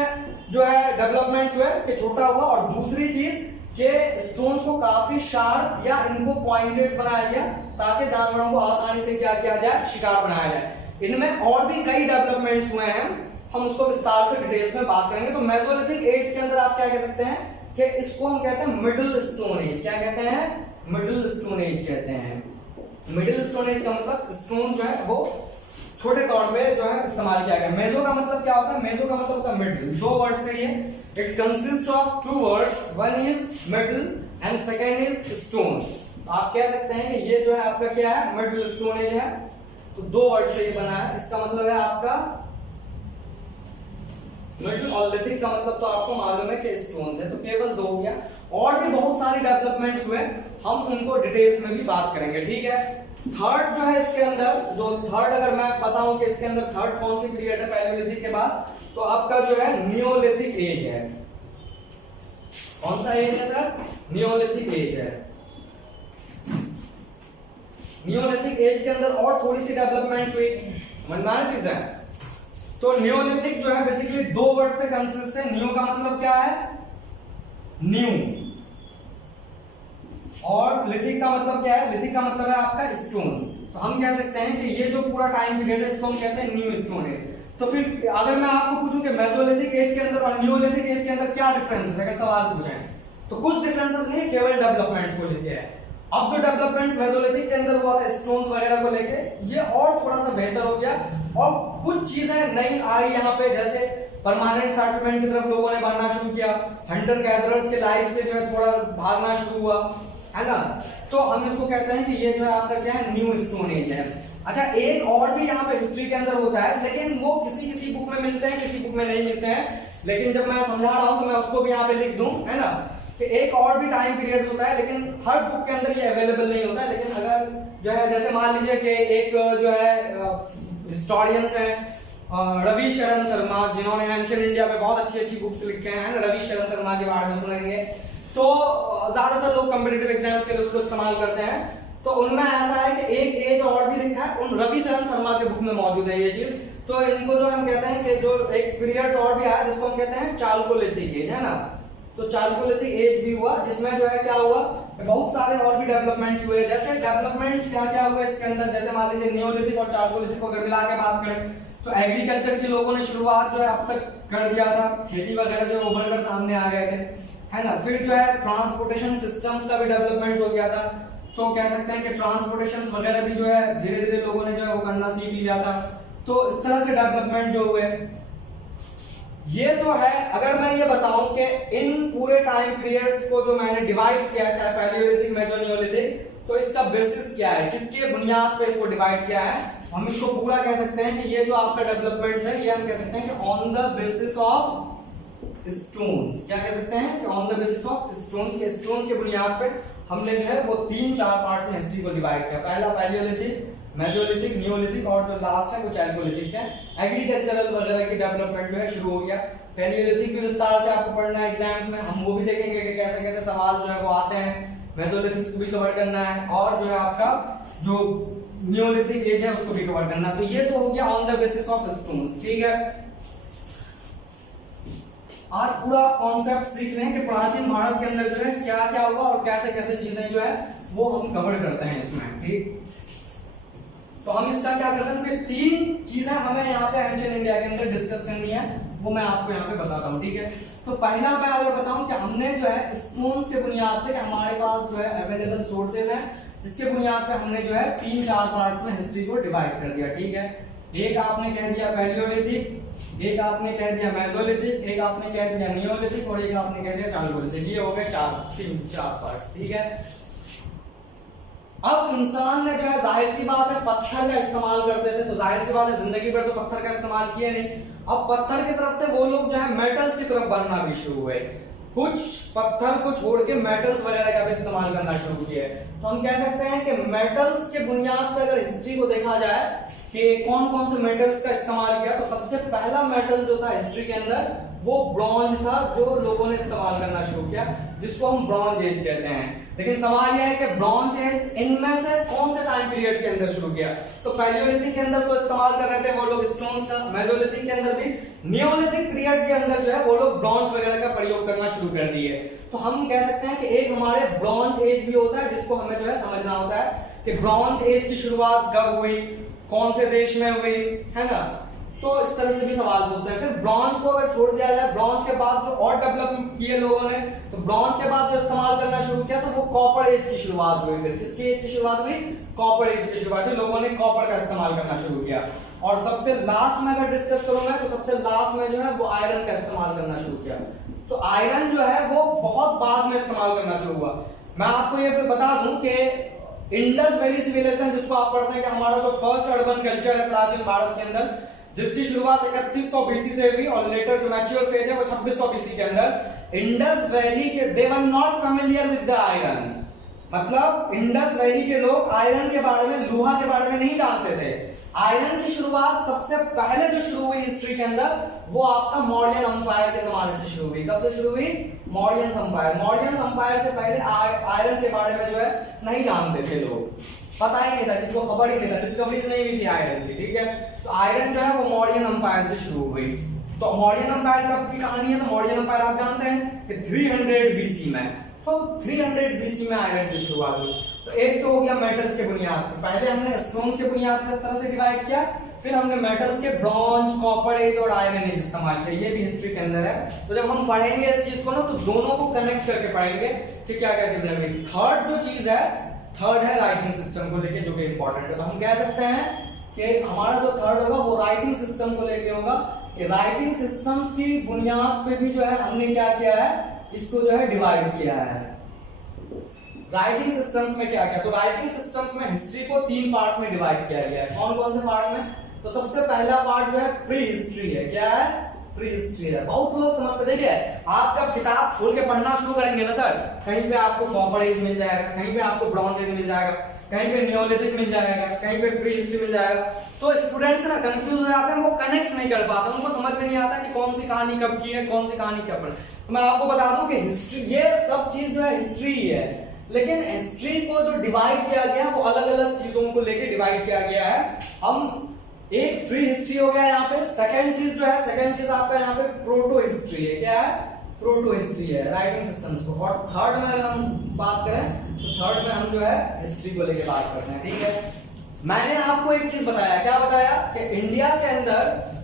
जो है डेवलपमेंट हुए कि छोटा हुआ, और दूसरी चीज के स्टोन्स को काफी शार्प या इनको पॉइंटेड बनाया गया, ताकि जानवरों को आसानी से क्या किया जाए, शिकार बनाया जाए। इनमें और भी कई डेवलपमेंट्स हुए हैं, हम उसको विस्तार से डिटेल्स में बात करेंगे। तो मेसोलिथिक एज के अंदर आप क्या कह सकते हैं कि इसको हम कहते हैं मिडिल स्टोन एज। क्या कहते हैं? मिडिल स्टोन एज कहते हैं। मिडिल स्टोन एज का मतलब स्टोन जो है वो छोटे तौर पे जो है इस्तेमाल किया गया। मेजो का मतलब क्या होता है? मेजो का मतलब होता है मिडिल। दो वर्ड से ये, it consist of two words, one is middle and second is stone. आप कह सकते हैं कि ये जो है आपका क्या है? मिडिल स्टोन एज है। तो दो वर्ड से ये बना है। इसका मतलब है आपका मिडिल, और लिथिक का मतलब तो आपको मालूम है कि स्टोन से। तो केवल दो हो गया, और भी बहुत सारे डेवलपमेंट्स हुए, हम उनको डिटेल्स में भी बात करेंगे, ठीक है। थर्ड जो है इसके अंदर, जो थर्ड अगर मैं बताऊं कि इसके अंदर थर्ड कौन सी पीरियड है पैलियोलिथिक के बाद, तो आपका जो है नियोलिथिक एज है। कौन सा एज है सर? नियोलिथिक एज है। नियोलिथिक एज के अंदर और थोड़ी सी डेवलपमेंट्स हुई, मनमानी चीज है। तो नियोलिथिक जो है बेसिकली दो वर्ड से कंसिस्ट है। नियो का मतलब क्या है? न्यू, और लिथिक का मतलब क्या है? लिथिक का मतलब है आपका स्टोन्स। तो हम कह सकते हैं कि ये जो पूरा टाइम पीरियड है इसको हम कहते हैं न्यू स्टोन एज। तो फिर अगर मैं आपको पूछूं कि मेसोलिथिक एज के अंदर और नियोलिथिक एज के अंदर क्या डिफरेंस है, अगर सवाल पूछें तो कुछ डिफरेंसेस नहीं, केवल डेवलपमेंट्स को लेके है। अब जो डेवलपमेंट मेसोलिथिक के अंदर हुआ था स्टोन्स वगैरह को लेके, ये और थोड़ा सा बेहतर हो गया, और कुछ चीजें नई आई यहाँ पे, जैसे परमानेंट सेटलमेंट की तरफ लोगों ने बढ़ना शुरू किया, हंटर गैदरर्स के लाइफ से जो है थोड़ा भागना शुरू हुआ, है ना। तो हम इसको कहते हैं कि ये जो है आपका क्या है? न्यू स्टोन एज है। अच्छा, एक और भी यहाँ पे हिस्ट्री के अंदर होता है, लेकिन वो किसी किसी बुक में मिलते हैं, किसी बुक में नहीं मिलते हैं। लेकिन जब मैं समझा रहा हूँ तो मैं उसको भी यहाँ पे लिख दूं, है ना, कि एक और भी टाइम पीरियड होता है, लेकिन हर बुक के अंदर ये अवेलेबल नहीं होता है। लेकिन अगर जो है, जैसे मान लीजिए कि एक जो है हिस्टोरियंस हैं रवि शरण शर्मा, जिन्होंने एंशिएंट इंडिया पे बहुत अच्छी अच्छी बुक्स लिखे हैं, रवि शरण शर्मा के बारे में सुनेंगे। तो ज्यादातर लोग कॉम्पिटिटिव एग्जाम्स के लिए उसको इस्तेमाल करते हैं। तो उनमें ऐसा है कि एक एज और भी लिखा है, उन रवि शरण शर्मा के बुक में मौजूद है ये चीज। तो इनको जो हम कहते हैं कि जो एक पीरियड और भी आया जिसको हम कहते हैं चालकोलिथिक एज, है ना। तो चालकोलिथिक एज भी हुआ, जिसमें जो है क्या हुआ, बहुत सारे और भी डेवलपमेंट्स हुए। जैसे डेवलपमेंट्स क्या क्या हुए इसके अंदर, जैसे मान लीजिए नियोलिथिक और चालकोलिथिक को अगर मिला के बात करें तो एग्रीकल्चर के लोगों ने शुरुआत जो है अब तक कर दिया था, खेती वगैरह जो उभर कर सामने आ गए थे, है ना। फिर जो है ट्रांसपोर्टेशन सिस्टम्स का भी डेवलपमेंट हो गया था। तो कह सकते हैं कि ट्रांसपोर्टेशन वगैरह भी जो है धीरे धीरे लोगों ने जो है वो करना सीख लिया था। तो इस तरह से डेवलपमेंट जो हुए ये तो है। अगर मैं ये बताऊं कि इन पूरे टाइम पीरियड्स को जो मैंने डिवाइड किया है, चाहे पैलियोलिथिक, मेसो, नियोलिथिक, तो इसका बेसिस क्या है, किसके बुनियाद पे इसको डिवाइड किया है, हम इसको पूरा कह सकते हैं कि ये जो आपका डेवलपमेंट है ये हम कह सकते हैं कि on the basis of stones. क्या कह सकते हैं कि on the basis of stones के, स्टोन्स के बुनियाद पे हमने जो है वो 3-4 पार्ट में हिस्ट्री को डिवाइड किया। पहला पैलियोलिथिक, मेसोलिथिक, नियोलिथिक, और जो लास्ट है वो चालकोलिथिक है। एग्रीकल्चरल वगैरह की डेवलपमेंट जो है शुरू हो गया। पैलियोलिथिक भी विस्तार से आपको पढ़ना है एग्जाम्स में, हम वो भी देखेंगे कि कैसे कैसे सवाल जो है वो आते हैं। मेसोलिथिक को भी कवर करना है, और जो है आपका जो नियोलिथिक एज है उसको भी कवर करना है। तो ये तो हो गया on the basis of stones, ठीक है। आज पूरा कॉन्सेप्ट सीख लें कि प्राचीन भारत के अंदर जो है क्या क्या हुआ और कैसे कैसे चीजें जो है वो हम कवर करते हैं इसमें, ठीक। तो हम इसका क्या करते हैं कि 3 चीजें हमें यहाँ पे एंशिएंट इंडिया के अंदर डिस्कस करनी है, वो मैं आपको यहाँ पे बताता हूँ, ठीक है। तो पहला मैं अगर बताऊं कि हमने जो है स्टोन्स के बुनियाद पे, हमारे पास जो है अवेलेबल सोर्सेज हैं, इसके बुनियाद पे हमने जो है 3-4 पार्ट्स में हिस्ट्री को डिवाइड कर दिया, ठीक है। एक आपने कह दिया पैलियोलिथिक, एक आपने कह दिया मेसोलिथिक, एक आपने कह दिया नियोलिथिक, और एक आपने कह दिया चालकोलिथिक। ये हो गए 3-4 पार्ट्स, ठीक है। अब इंसान ने जो है, जाहिर सी बात है, पत्थर का इस्तेमाल करते थे, तो जाहिर सी बात है जिंदगी भर तो पत्थर का इस्तेमाल किए नहीं। अब पत्थर की तरफ से वो लोग जो है मेटल्स की तरफ बढ़ना भी शुरू हुए, कुछ पत्थर को छोड़ के मेटल्स वगैरह का भी इस्तेमाल करना शुरू किए। तो हम कह सकते हैं कि मेटल्स के बुनियाद पर अगर हिस्ट्री को देखा जाए कि कौन कौन से मेटल्स का इस्तेमाल किया, तो सबसे पहला मेटल जो था हिस्ट्री के अंदर वो ब्रॉन्ज था, जो लोगों ने इस्तेमाल करना शुरू किया, जिसको हम ब्रॉन्ज एज कहते हैं। लेकिन सवाल यह है कि ब्रॉन्ज एज इनमें से कौन से टाइम पीरियड के अंदर शुरू किया। तो पैलियोलिथिक के अंदर तो इस्तेमाल कर रहे थे वो लोग स्टोन्स का, मेसोलिथिक के अंदर भी, नियोलिथिक पीरियड के अंदर जो है वो लोग ब्रॉन्ज वगैरह का प्रयोग करना शुरू कर दिए। तो हम कह सकते हैं कि एक हमारे ब्रॉन्ज एज भी होता है, जिसको हमें जो है समझना होता है कि ब्रॉन्ज एज की शुरुआत कब हुई, कौन से देश में हुई, है ना। तो इस तरह से भी सवाल पूछते हैं। फिर ब्रॉन्ज को अगर छोड़ दिया जाए, ब्रॉन्ज के बाद जो और डेवलप किए लोगों ने, तो ब्रॉन्ज के बाद जो इस्तेमाल करना शुरू किया तो वो कॉपर एज की शुरुआत हुई। फिर किसकी एज की शुरुआत हुई? कॉपर एज की शुरुआत हुई। लोगों ने कॉपर का इस्तेमाल करना शुरू किया। और सबसे लास्ट में अगर डिस्कस करूंगा तो सबसे लास्ट में जो है वो आयरन का इस्तेमाल करना शुरू किया। तो आयरन जो है वो बहुत बाद में इस्तेमाल करना शुरू हुआ। मैं आपको ये बता दूं कि इंडस वैली सिविलाइजेशन, जिसको आप पढ़ते हैं कि हमारा जो फर्स्ट अर्बन कल्चर है प्राचीन भारत के अंदर, जिसकी शुरुआत 3100 बीसी से हुई और लेटर जो मैच्योर फेज है वो 2600 बीसी के अंदर। इंडस वैली के they were not familiar with the iron, मतलब इंडस वैली के लोग आयरन के बारे में, लोहा के बारे में नहीं जानते थे। आयरन की शुरुआत सबसे पहले जो शुरू हुई हिस्ट्री के अंदर वो आपका मौर्यन अंपायर के जमाने से शुरू हुई। कब से शुरू हुई? मौर्यन अंपायर। मौर्यन अंपायर से पहले आयरन के बारे में जो है नहीं जानते थे लोग, पता ही नहीं था, किसी को खबर ही नहीं था, डिस्कवरीज नहीं हुई थी आयरन की, ठीक है। तो आयरन जो है वो मौर्यन अंपायर से शुरू हुई। तो मौर्यन अंपायर कब की कहानी है? तो मौर्यन अंपायर आप जानते हैं कि 300 बीसी में, तो 300 बीसी में आयरन की शुरुआत हुई। तो एक तो हो गया मेटल्स के बुनियाद पे, पहले हमने स्टोन्स के बुनियाद पे इस तरह से डिवाइड किया, फिर हमने मेटल्स के ब्रॉन्ज, कॉपर एज और आयरन एज इस्तेमाल किया। ये भी हिस्ट्री के अंदर है। तो जब हम पढ़ेंगे इस चीज को ना तो दोनों को कनेक्ट करके पढ़ेंगे कि क्या क्या चीजें हैं। थर्ड जो चीज है, थर्ड है राइटिंग सिस्टम को लेके, जो कि इंपॉर्टेंट है। तो हम कह सकते हैं कि हमारा जो थर्ड होगा वो राइटिंग सिस्टम को लेके होगा कि राइटिंग सिस्टम्स की बुनियाद पे भी जो है हमने क्या किया है, इसको जो है डिवाइड किया है। राइटिंग सिस्टम्स में क्या क्या, तो राइटिंग सिस्टम्स में हिस्ट्री को 3 पार्ट्स में डिवाइड किया गया है। कौन कौन से पार्ट में? तो सबसे पहला पार्ट जो है प्री हिस्ट्री है। क्या है? प्री हिस्ट्री है। बहुत लोग समझते, देखिए आप जब किताब खोल के पढ़ना शुरू करेंगे ना सर, कहीं पे आपको कॉपर एज मिल जाएगा, कहीं पे आपको ब्रॉन्ज एज मिल जाएगा, कहीं पे नियोलिथिक मिल जाएगा, कहीं पे प्री हिस्ट्री मिल जाएगा, तो स्टूडेंट्स ना कंफ्यूज हो जाते हैं, वो कनेक्ट नहीं कर पाते, उनको समझ में नहीं आता कि कौन सी कहानी कब की है, कौन सी कहानी कब पर। तो मैं आपको बता दूं कि हिस्ट्री, ये सब चीज जो है हिस्ट्री ही है, लेकिन हिस्ट्री को जो डिवाइड किया गया वो अलग अलग चीजों को लेके डिवाइड किया गया है। हम एक प्री हिस्ट्री हो गया यहाँ पे, सेकंड चीज जो है, सेकंड चीज आपका यहाँ पे प्रोटो हिस्ट्री है। क्या है? प्रोटो हिस्ट्री है राइटिंग सिस्टम्स को। और थर्ड में अगर हम बात करें तो थर्ड में हम जो है हिस्ट्री को लेके बात करते हैं, ठीक है। मैंने आपको एक चीज बताया, क्या बताया कि इंडिया के अंदर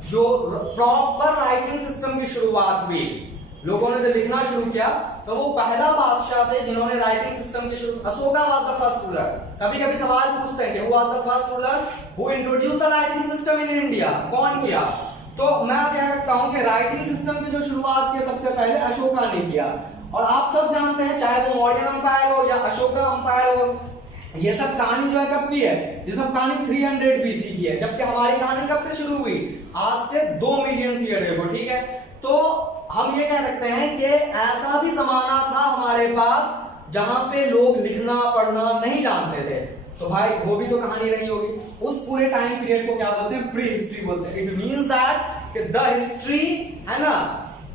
जो प्रॉपर राइटिंग सिस्टम की शुरुआत हुई, लोगों ने जो लिखना शुरू किया, तो वो पहला बादशाह थे जिन्होंने राइटिंग सिस्टम की शुरू, Ashoka was the first ruler. कभी कभी सवाल पूछते हैं कि who was the first ruler who introduced the writing system in India, कौन किया? तो मैं कह सकता हूं कि राइटिंग सिस्टम की जो शुरुआत की सबसे पहले अशोका ने किया। और आप सब जानते हैं, चाहे वो मौर्यन अंपायर हो या अशोका अंपायर हो, ये सब कहानी जो है कब की है? ये सब कहानी 300 बीसी की है, जबकि हमारी कहानी कब से शुरू हुई? आज से 2 मिलियन ईयर एगो, ठीक है। तो हम ये कह सकते हैं कि ऐसा भी जमाना था हमारे पास जहां पे लोग लिखना पढ़ना नहीं जानते थे, तो भाई वो भी तो कहानी रही होगी। उस पूरे टाइम पीरियड को क्या बोलते हैं? प्री हिस्ट्री बोलते हैं। It means that the history है ना,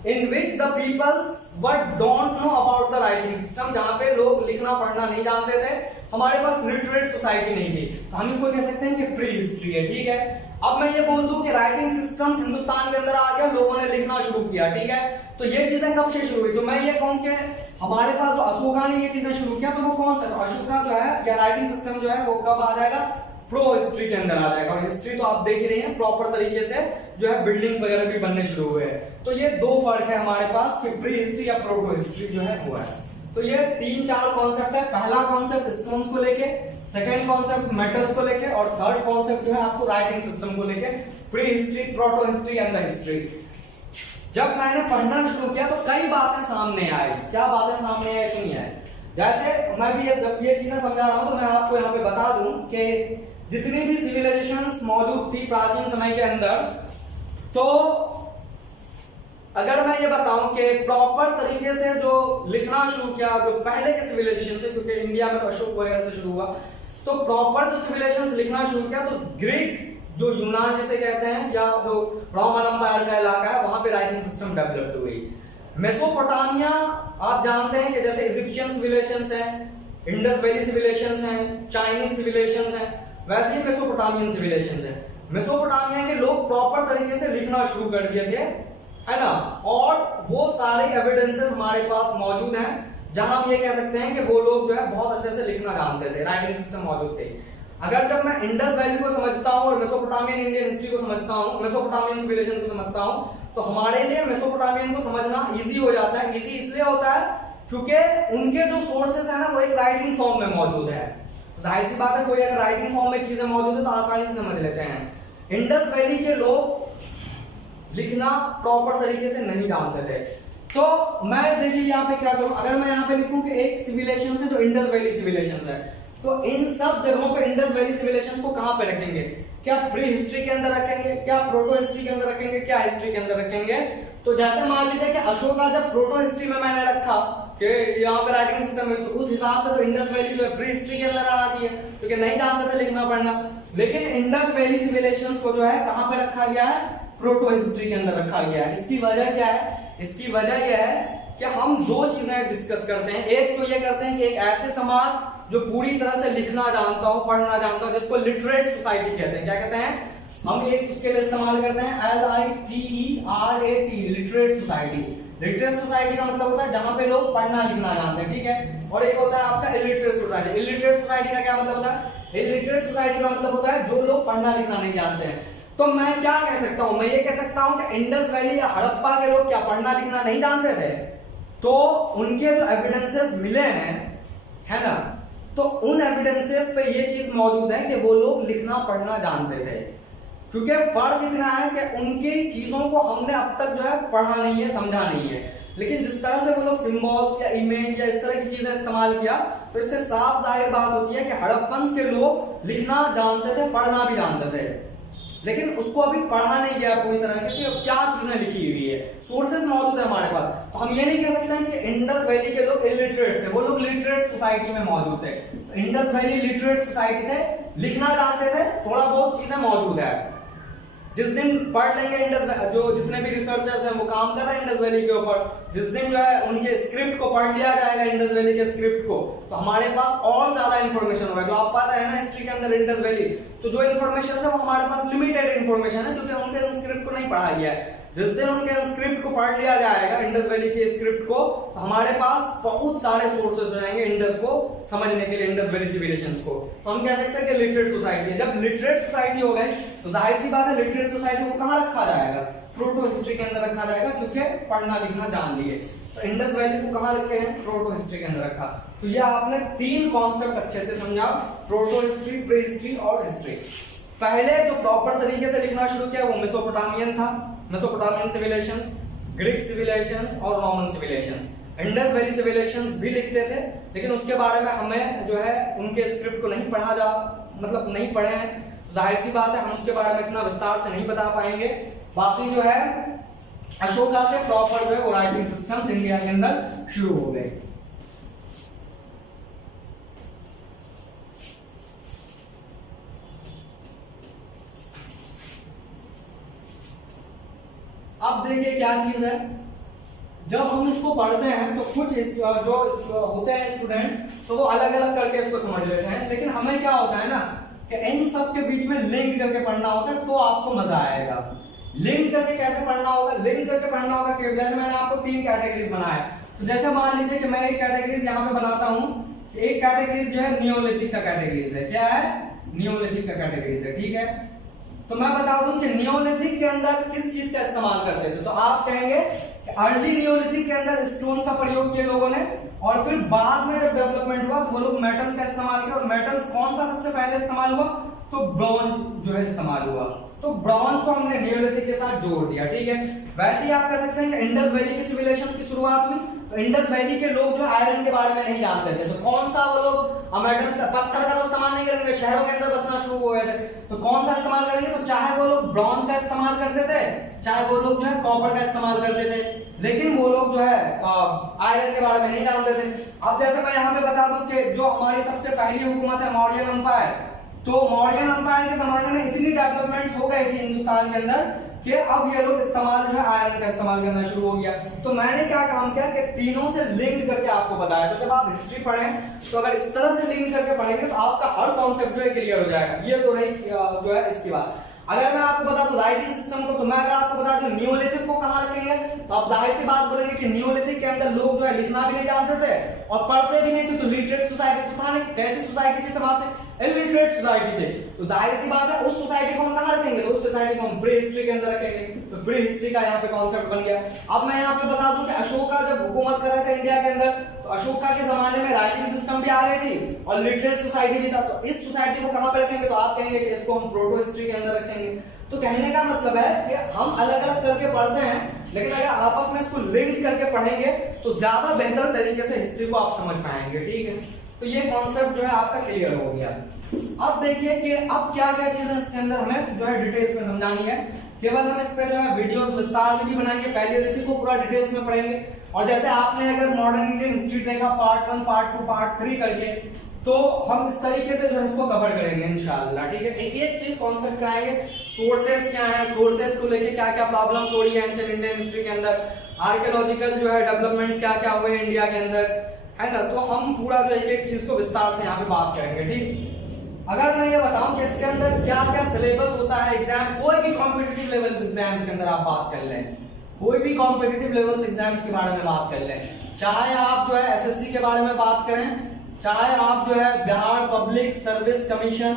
in which the peoples what don't know about the writing system, जहां पे लोग लिखना पढ़ना नहीं जानते थे, हमारे पास लिटरेट सोसाइटी नहीं थी, हम इसको कह सकते हैं कि प्री हिस्ट्री है, ठीक है। अब मैं ये बोल दूं कि राइटिंग सिस्टम्स हिंदुस्तान के अंदर आ गया, लोगों ने लिखना शुरू किया, ठीक है। तो ये चीजें कब से शुरू हुई? तो मैं ये कहूं कि हमारे पास जो अशोका ने ये चीजें शुरू किया, तो वो कौन सा अशोका जो है या राइटिंग सिस्टम जो है वो कब आ जाएगा? प्रो हिस्ट्री के अंदर आ जाएगा। और हिस्ट्री तो आप देख ही रहे हैं, प्रॉपर तरीके से जो है बिल्डिंग्स वगैरह भी बनने शुरू हुए हैं। तो ये 2 फर्क है हमारे पास कि प्री हिस्ट्री या प्रोटो हिस्ट्री जो है वो है। तो ये 3-4 कॉन्सेप्ट है। पहला कॉन्सेप्ट स्टोन्स को लेके, सेकंड कॉन्सेप्ट मेटल्स को लेके, और थर्ड कॉन्सेप्ट जो है आपको राइटिंग सिस्टम को लेके, pre history, proto history and the history. जब मैंने पढ़ना शुरू किया तो कई बातें सामने आई। क्या बातें सामने आई? सुनिए। जैसे मैं भी ये चीजें समझा रहा हूं, तो मैं आपको यहाँ पे बता दूं कि जितनी भी सिविलाइजेशंस मौजूद थी प्राचीन समय के अंदर, तो अगर मैं ये बताऊं कि प्रॉपर तरीके से जो लिखना शुरू किया, जो पहले के सिविलाइजेशन थे, क्योंकि इंडिया में तो अशोक वगैरह से शुरू हुआ, तो प्रॉपर जो सिविलाइजेशंस लिखना शुरू किया, तो ग्रीक जो यूनान जिसे कहते हैं या जो रोमन एम्पायर का इलाका है, वहां पे राइटिंग सिस्टम डेवलप हुई। मेसोपोटामिया आप जानते हैं कि जैसे इजिप्शियन सिविलाइजेशंस हैं, इंडस वैली सिविलाइजेशंस हैं, चाइनीज सिविलाइजेशंस हैं, वैसे ही मेसोपोटामियन सिविलाइजेशंस हैं। मेसोपोटामिया के लोग प्रॉपर तरीके से लिखना शुरू कर दिए थे, है ना, और वो सारे एविडेंसेस हमारे पास मौजूद हैं, जहां हम ये कह सकते हैं कि वो लोग जो है बहुत अच्छे से लिखना जानते थे, राइटिंग सिस्टम मौजूद थे। अगर जब मैं इंडस वैली को समझता हूँ और मेसोपोटामियन इंडियन हिस्ट्री को समझता हूँ, मेसोपोटामियन सिविलाइजेशन को समझता हूँ, तो हमारे लिए मेसोपोटामियन को समझना इजी हो जाता है। इजी इसलिए होता है क्योंकि उनके जो सोर्सेस है ना वो एक राइटिंग फॉर्म में मौजूद है। जाहिर सी बात है कोई अगर राइटिंग फॉर्म में चीजें मौजूद है तो आसानी से समझ लेते हैं। इंडस वैली के लोग लिखना प्रॉपर तरीके से नहीं जानते थे, तो मैं देखिए यहाँ पे क्या करूं, अगर मैं यहाँ पे लिखूं कि एक सिविलाइजेशन है जो इंडस वैली सिविलाइजेशन है, तो इन सब जगहों पे इंडस वैली सिविलाइजेशन को कहां पे रखेंगे? क्या प्री हिस्ट्री के अंदर रखेंगे, क्या प्रोटो हिस्ट्री के अंदर रखेंगे, क्या हिस्ट्री के अंदर रखेंगे? तो जैसे मान लीजिए कि अशोका जब प्रोटो हिस्ट्री में मैंने रखा कि यहाँ पे राइटिंग सिस्टम है, तो उस हिसाब से तो इंडस वैली जो है प्री हिस्ट्री के अंदर आना चाहिए, क्योंकि नहीं जानते थे लिखना पढ़ना। लेकिन इंडस वैली सिविलाइजेशंस को जो है कहां पे रखा गया है? प्रोटो हिस्ट्री के अंदर रखा गया है। इसकी वजह क्या है? इसकी वजह यह है कि हम दो चीजें डिस्कस करते हैं। एक तो ये करते हैं कि एक ऐसे समाज जो पूरी तरह से लिखना जानता हो, पढ़ना जानता हो, जिसको लिटरेट सोसाइटी कहते हैं। क्या कहते हैं? हम एक उसके लिए इस्तेमाल करते हैं LITERAT, literate society. Literate society का मतलब होता है जहां पे लोग पढ़ना लिखना जानते हैं, ठीक है। और एक होता है आपका इलिटरेट सोसाइटी। इलिटरेट सोसाइटी का क्या मतलब होता है? इलिटरेट सोसाइटी का मतलब होता है जो लोग पढ़ना लिखना नहीं जानते हैं। तो मैं क्या कह सकता हूं? मैं ये कह सकता हूं कि इंडस वैली या हड़प्पा के लोग क्या पढ़ना लिखना नहीं जानते थे? तो उनके जो एविडेंसेस मिले हैं, है ना, तो उन एविडेंसेस पे ये चीज मौजूद है कि वो लोग लिखना पढ़ना जानते थे। क्योंकि फर्क इतना है कि उनकी चीजों को हमने अब तक जो है पढ़ा नहीं है, समझा नहीं है, लेकिन जिस तरह से वो लोग सिंबल्स या इमेज या इस तरह की चीजें इस्तेमाल किया, तो इससे साफ जाहिर बात होती है कि हड़प्पन्स के लोग लिखना जानते थे, पढ़ना भी जानते थे, लेकिन उसको अभी पढ़ा नहीं गया पूरी तरह से। क्या चीजें लिखी हुई है, सोर्सेस मौजूद है हमारे पास, तो हम ये नहीं कह सकते हैं कि इंडस वैली के लोग इलिटरेट थे। वो लोग लिटरेट सोसाइटी में मौजूद थे। इंडस वैली लिटरेट सोसाइटी थे, लिखना जानते थे, थोड़ा बहुत चीजें मौजूद है। जिस दिन पढ़ लेंगे इंडस, जो जितने भी रिसर्चर्स हैं वो काम कर रहे हैं इंडस वैली के ऊपर, जिस दिन जो है उनके स्क्रिप्ट को पढ़ लिया जाएगा, इंडस वैली के स्क्रिप्ट को, तो हमारे पास और ज्यादा इंफॉर्मेशन होगा। जो आप पढ़ रहे हैं ना हिस्ट्री के अंदर इंडस वैली, तो जो इन्फॉर्मेशन है वो हमारे पास लिमिटेड इन्फॉर्मेशन है, क्योंकि उनके स्क्रिप्ट को नहीं पढ़ा गया है। जिस दिन उनके स्क्रिप्ट को पढ़ लिया जाएगा, इंडस वैली के स्क्रिप्ट को, तो हमारे पास बहुत सारे सोर्सेज हो जाएंगे इंडस को समझने के लिए, इंडस वैली सिविलाइजेशंस को। तो हम कह सकते हैं कि लिटरेट सोसाइटी है। जब लिटरेट सोसाइटी हो गई तो जाहिर सी बात है लिटरेट सोसाइटी को कहां रखा जाएगा? प्रोटो हिस्ट्री के अंदर रखा जाएगा, क्योंकि पढ़ना लिखना जान लिए। तो इंडस वैली को कहां रखे हैं? प्रोटो हिस्ट्री के अंदर रखा। तो ये आपने तीन कॉन्सेप्ट अच्छे से समझा, प्रोटो हिस्ट्री, प्री हिस्ट्री और हिस्ट्री। पहले जो प्रॉपर तरीके से लिखना शुरू किया वो मेसोपोटामियन था, मेसोपोटामियन सिविलाइजेशंस, ग्रीक सिविलाइजेशंस और Roman civilizations. Indus valley civilizations भी लिखते थे, लेकिन उसके बारे में हमें जो है उनके स्क्रिप्ट को नहीं पढ़ा जा, मतलब नहीं पढ़े हैं, जाहिर सी बात है हम उसके बारे में इतना विस्तार से नहीं बता पाएंगे। बाकी जो है अशोका से प्रॉपर जो है वो राइटिंग सिस्टम्स इंडिया के अंदर शुरू हो गए। अब देखिए क्या चीज है, जब हम इसको पढ़ते हैं तो कुछ जो होते हैं स्टूडेंट, तो वो अलग अलग करके इसको समझ लेते हैं, लेकिन हमें क्या होता है ना कि इन सब के बीच में लिंक करके पढ़ना होता है, तो आपको मजा आएगा। लिंक करके कैसे पढ़ना होगा? लिंक करके पढ़ना होगा कि जैसे मैंने आपको तीन कैटेगरीज बनाया, तो जैसे मान लीजिए कि मैं एक कैटेगरीज यहाँ पे बनाता हूँ, एक कैटेगरीज जो है नियोलिथिक का कैटेगरीज है। क्या है? नियोलिथिक का कैटेगरीज है, ठीक है। तो मैं बता दूं कि नियोलिथिक के अंदर किस चीज का इस्तेमाल करते थे, तो आप कहेंगे कि अर्ली नियोलिथिक के अंदर स्टोन्स का प्रयोग किया लोगों ने, और फिर बाद में जब डेवलपमेंट हुआ तो वो लोग मेटल्स का इस्तेमाल किया। और मेटल्स कौन सा सबसे पहले इस्तेमाल हुआ? तो ब्रॉन्ज जो है इस्तेमाल हुआ। तो ब्रॉन्ज को हमने नियोलिथिक के साथ जोड़ दिया, ठीक है। वैसे ही आप कह सकते हैं कि इंडस वैली की सिविलाइजेशन की शुरुआत हुई, तो इंडस वैली के लोग जो आयरन के बारे में नहीं जानते थे, तो कौन सा वो लोग मेटल्स का, पत्थर का इस्तेमाल नहीं करेंगे, शहरों के अंदर बसना शुरू हो गए थे, तो कौन सा इस्तेमाल करेंगे? तो चाहे वो लोग ब्रॉन्ज का इस्तेमाल करते थे, चाहे वो लोग जो है कॉपर का इस्तेमाल करते थे, लेकिन वो लोग जो है आयरन के बारे में नहीं जानते थे। अब जैसे मैं यहाँ पे बता दूं कि जो हमारी सबसे पहली हुकूमत है मौर्यन एम्पायर, तो मौर्यन एम्पायर के जमाने में इतनी डेवलपमेंट हो गई थी हिंदुस्तान के अंदर कि अब ये लोग इस्तेमाल जो है आयरन का इस्तेमाल करना शुरू हो गया। तो मैंने क्या काम किया कि तीनों से लिंक करके आपको बताया। तो जब आप हिस्ट्री पढ़ें तो अगर इस तरह से लिंक करके पढ़ेंगे तो आपका हर कॉन्सेप्ट जो है क्लियर हो जाएगा। ये तो रही जो है इसकी बात। अगर मैं आपको बता दूं राइटिंग सिस्टम को, तो मैं अगर आपको बता दूं नियोलिथिक को कहां रखेंगे, तो आप जाहिर सी बात बोलेंगे कि नियोलिथिक के अंदर लोग जो है लिखना भी नहीं जानते थे और पढ़ते भी नहीं थे, तो लिटरेट सोसाइटी तो था नहीं। कैसी सोसाइटी थी तब? इलिटरेट सोसाइटी थे, तो जाहिर सी बात है उस सोसाइटी को हम कहां रखेंगे, उस सोसाइटी को हम प्री हिस्ट्री के अंदर रखेंगे। तो प्री हिस्ट्री का यहाँ पे कॉन्सेप्ट बन गया। अब मैं यहाँ पे बता दूं कि अशोका जब हुकूमत कर रहे थे इंडिया के अंदर, तो अशोका के जमाने में राइटिंग सिस्टम भी आ गई थी और लिटरेट सोसाइटी भी था। तो इस सोसाइटी को कहां पे रखेंगे, तो आप कहेंगे कि इसको हम प्रोटो हिस्ट्री के अंदर रखेंगे। तो कहने का मतलब है कि हम अलग अलग करके पढ़ते हैं, लेकिन अगर आपस में इसको लिंक करके पढ़ेंगे तो ज्यादा बेहतर तरीके से हिस्ट्री को आप समझ पाएंगे। ठीक है, तो ये कॉन्सेप्ट जो है आपका क्लियर हो गया। अब देखिए कि अब क्या क्या चीजें इसके अंदर हमें जो है डिटेल्स में समझानी है। केवल हम इस पे जो है वीडियोस विस्तार से भी बनाएंगे, पहली रीति को पूरा डिटेल्स में पढ़ेंगे। और जैसे आपने अगर मॉडर्न इंडियन हिस्ट्री देखा पार्ट 1 पार्ट 2 पार्ट 3 करके, तो हम इस तरीके से जो है इसको कवर करेंगे इंशाल्लाह। ठीक है, एक एक चीज कॉन्सेप्ट कराएंगे, सोर्सेस क्या है, सोर्सेस को लेके क्या क्या प्रॉब्लम्स हो रही है एंशिएंट इंडियन हिस्ट्री के अंदर, आर्कियोलॉजिकल जो है डेवलपमेंट्स क्या क्या हुए इंडिया के अंदर, है ना। तो हम पूरा जो एक एक चीज को विस्तार से यहाँ पे बात करेंगे। ठीक, अगर मैं ये बताऊं कि इसके अंदर क्या क्या सिलेबस होता है, एग्जाम कोई भी कॉम्पिटिटिव लेवल एग्जाम्स के अंदर आप बात कर लें, कोई भी कॉम्पिटिटिव लेवल्स एग्जाम्स के बारे में बात कर लें, चाहे आप जो है एसएससी के बारे में बात करें, चाहे आप जो है बिहार पब्लिक सर्विस कमीशन,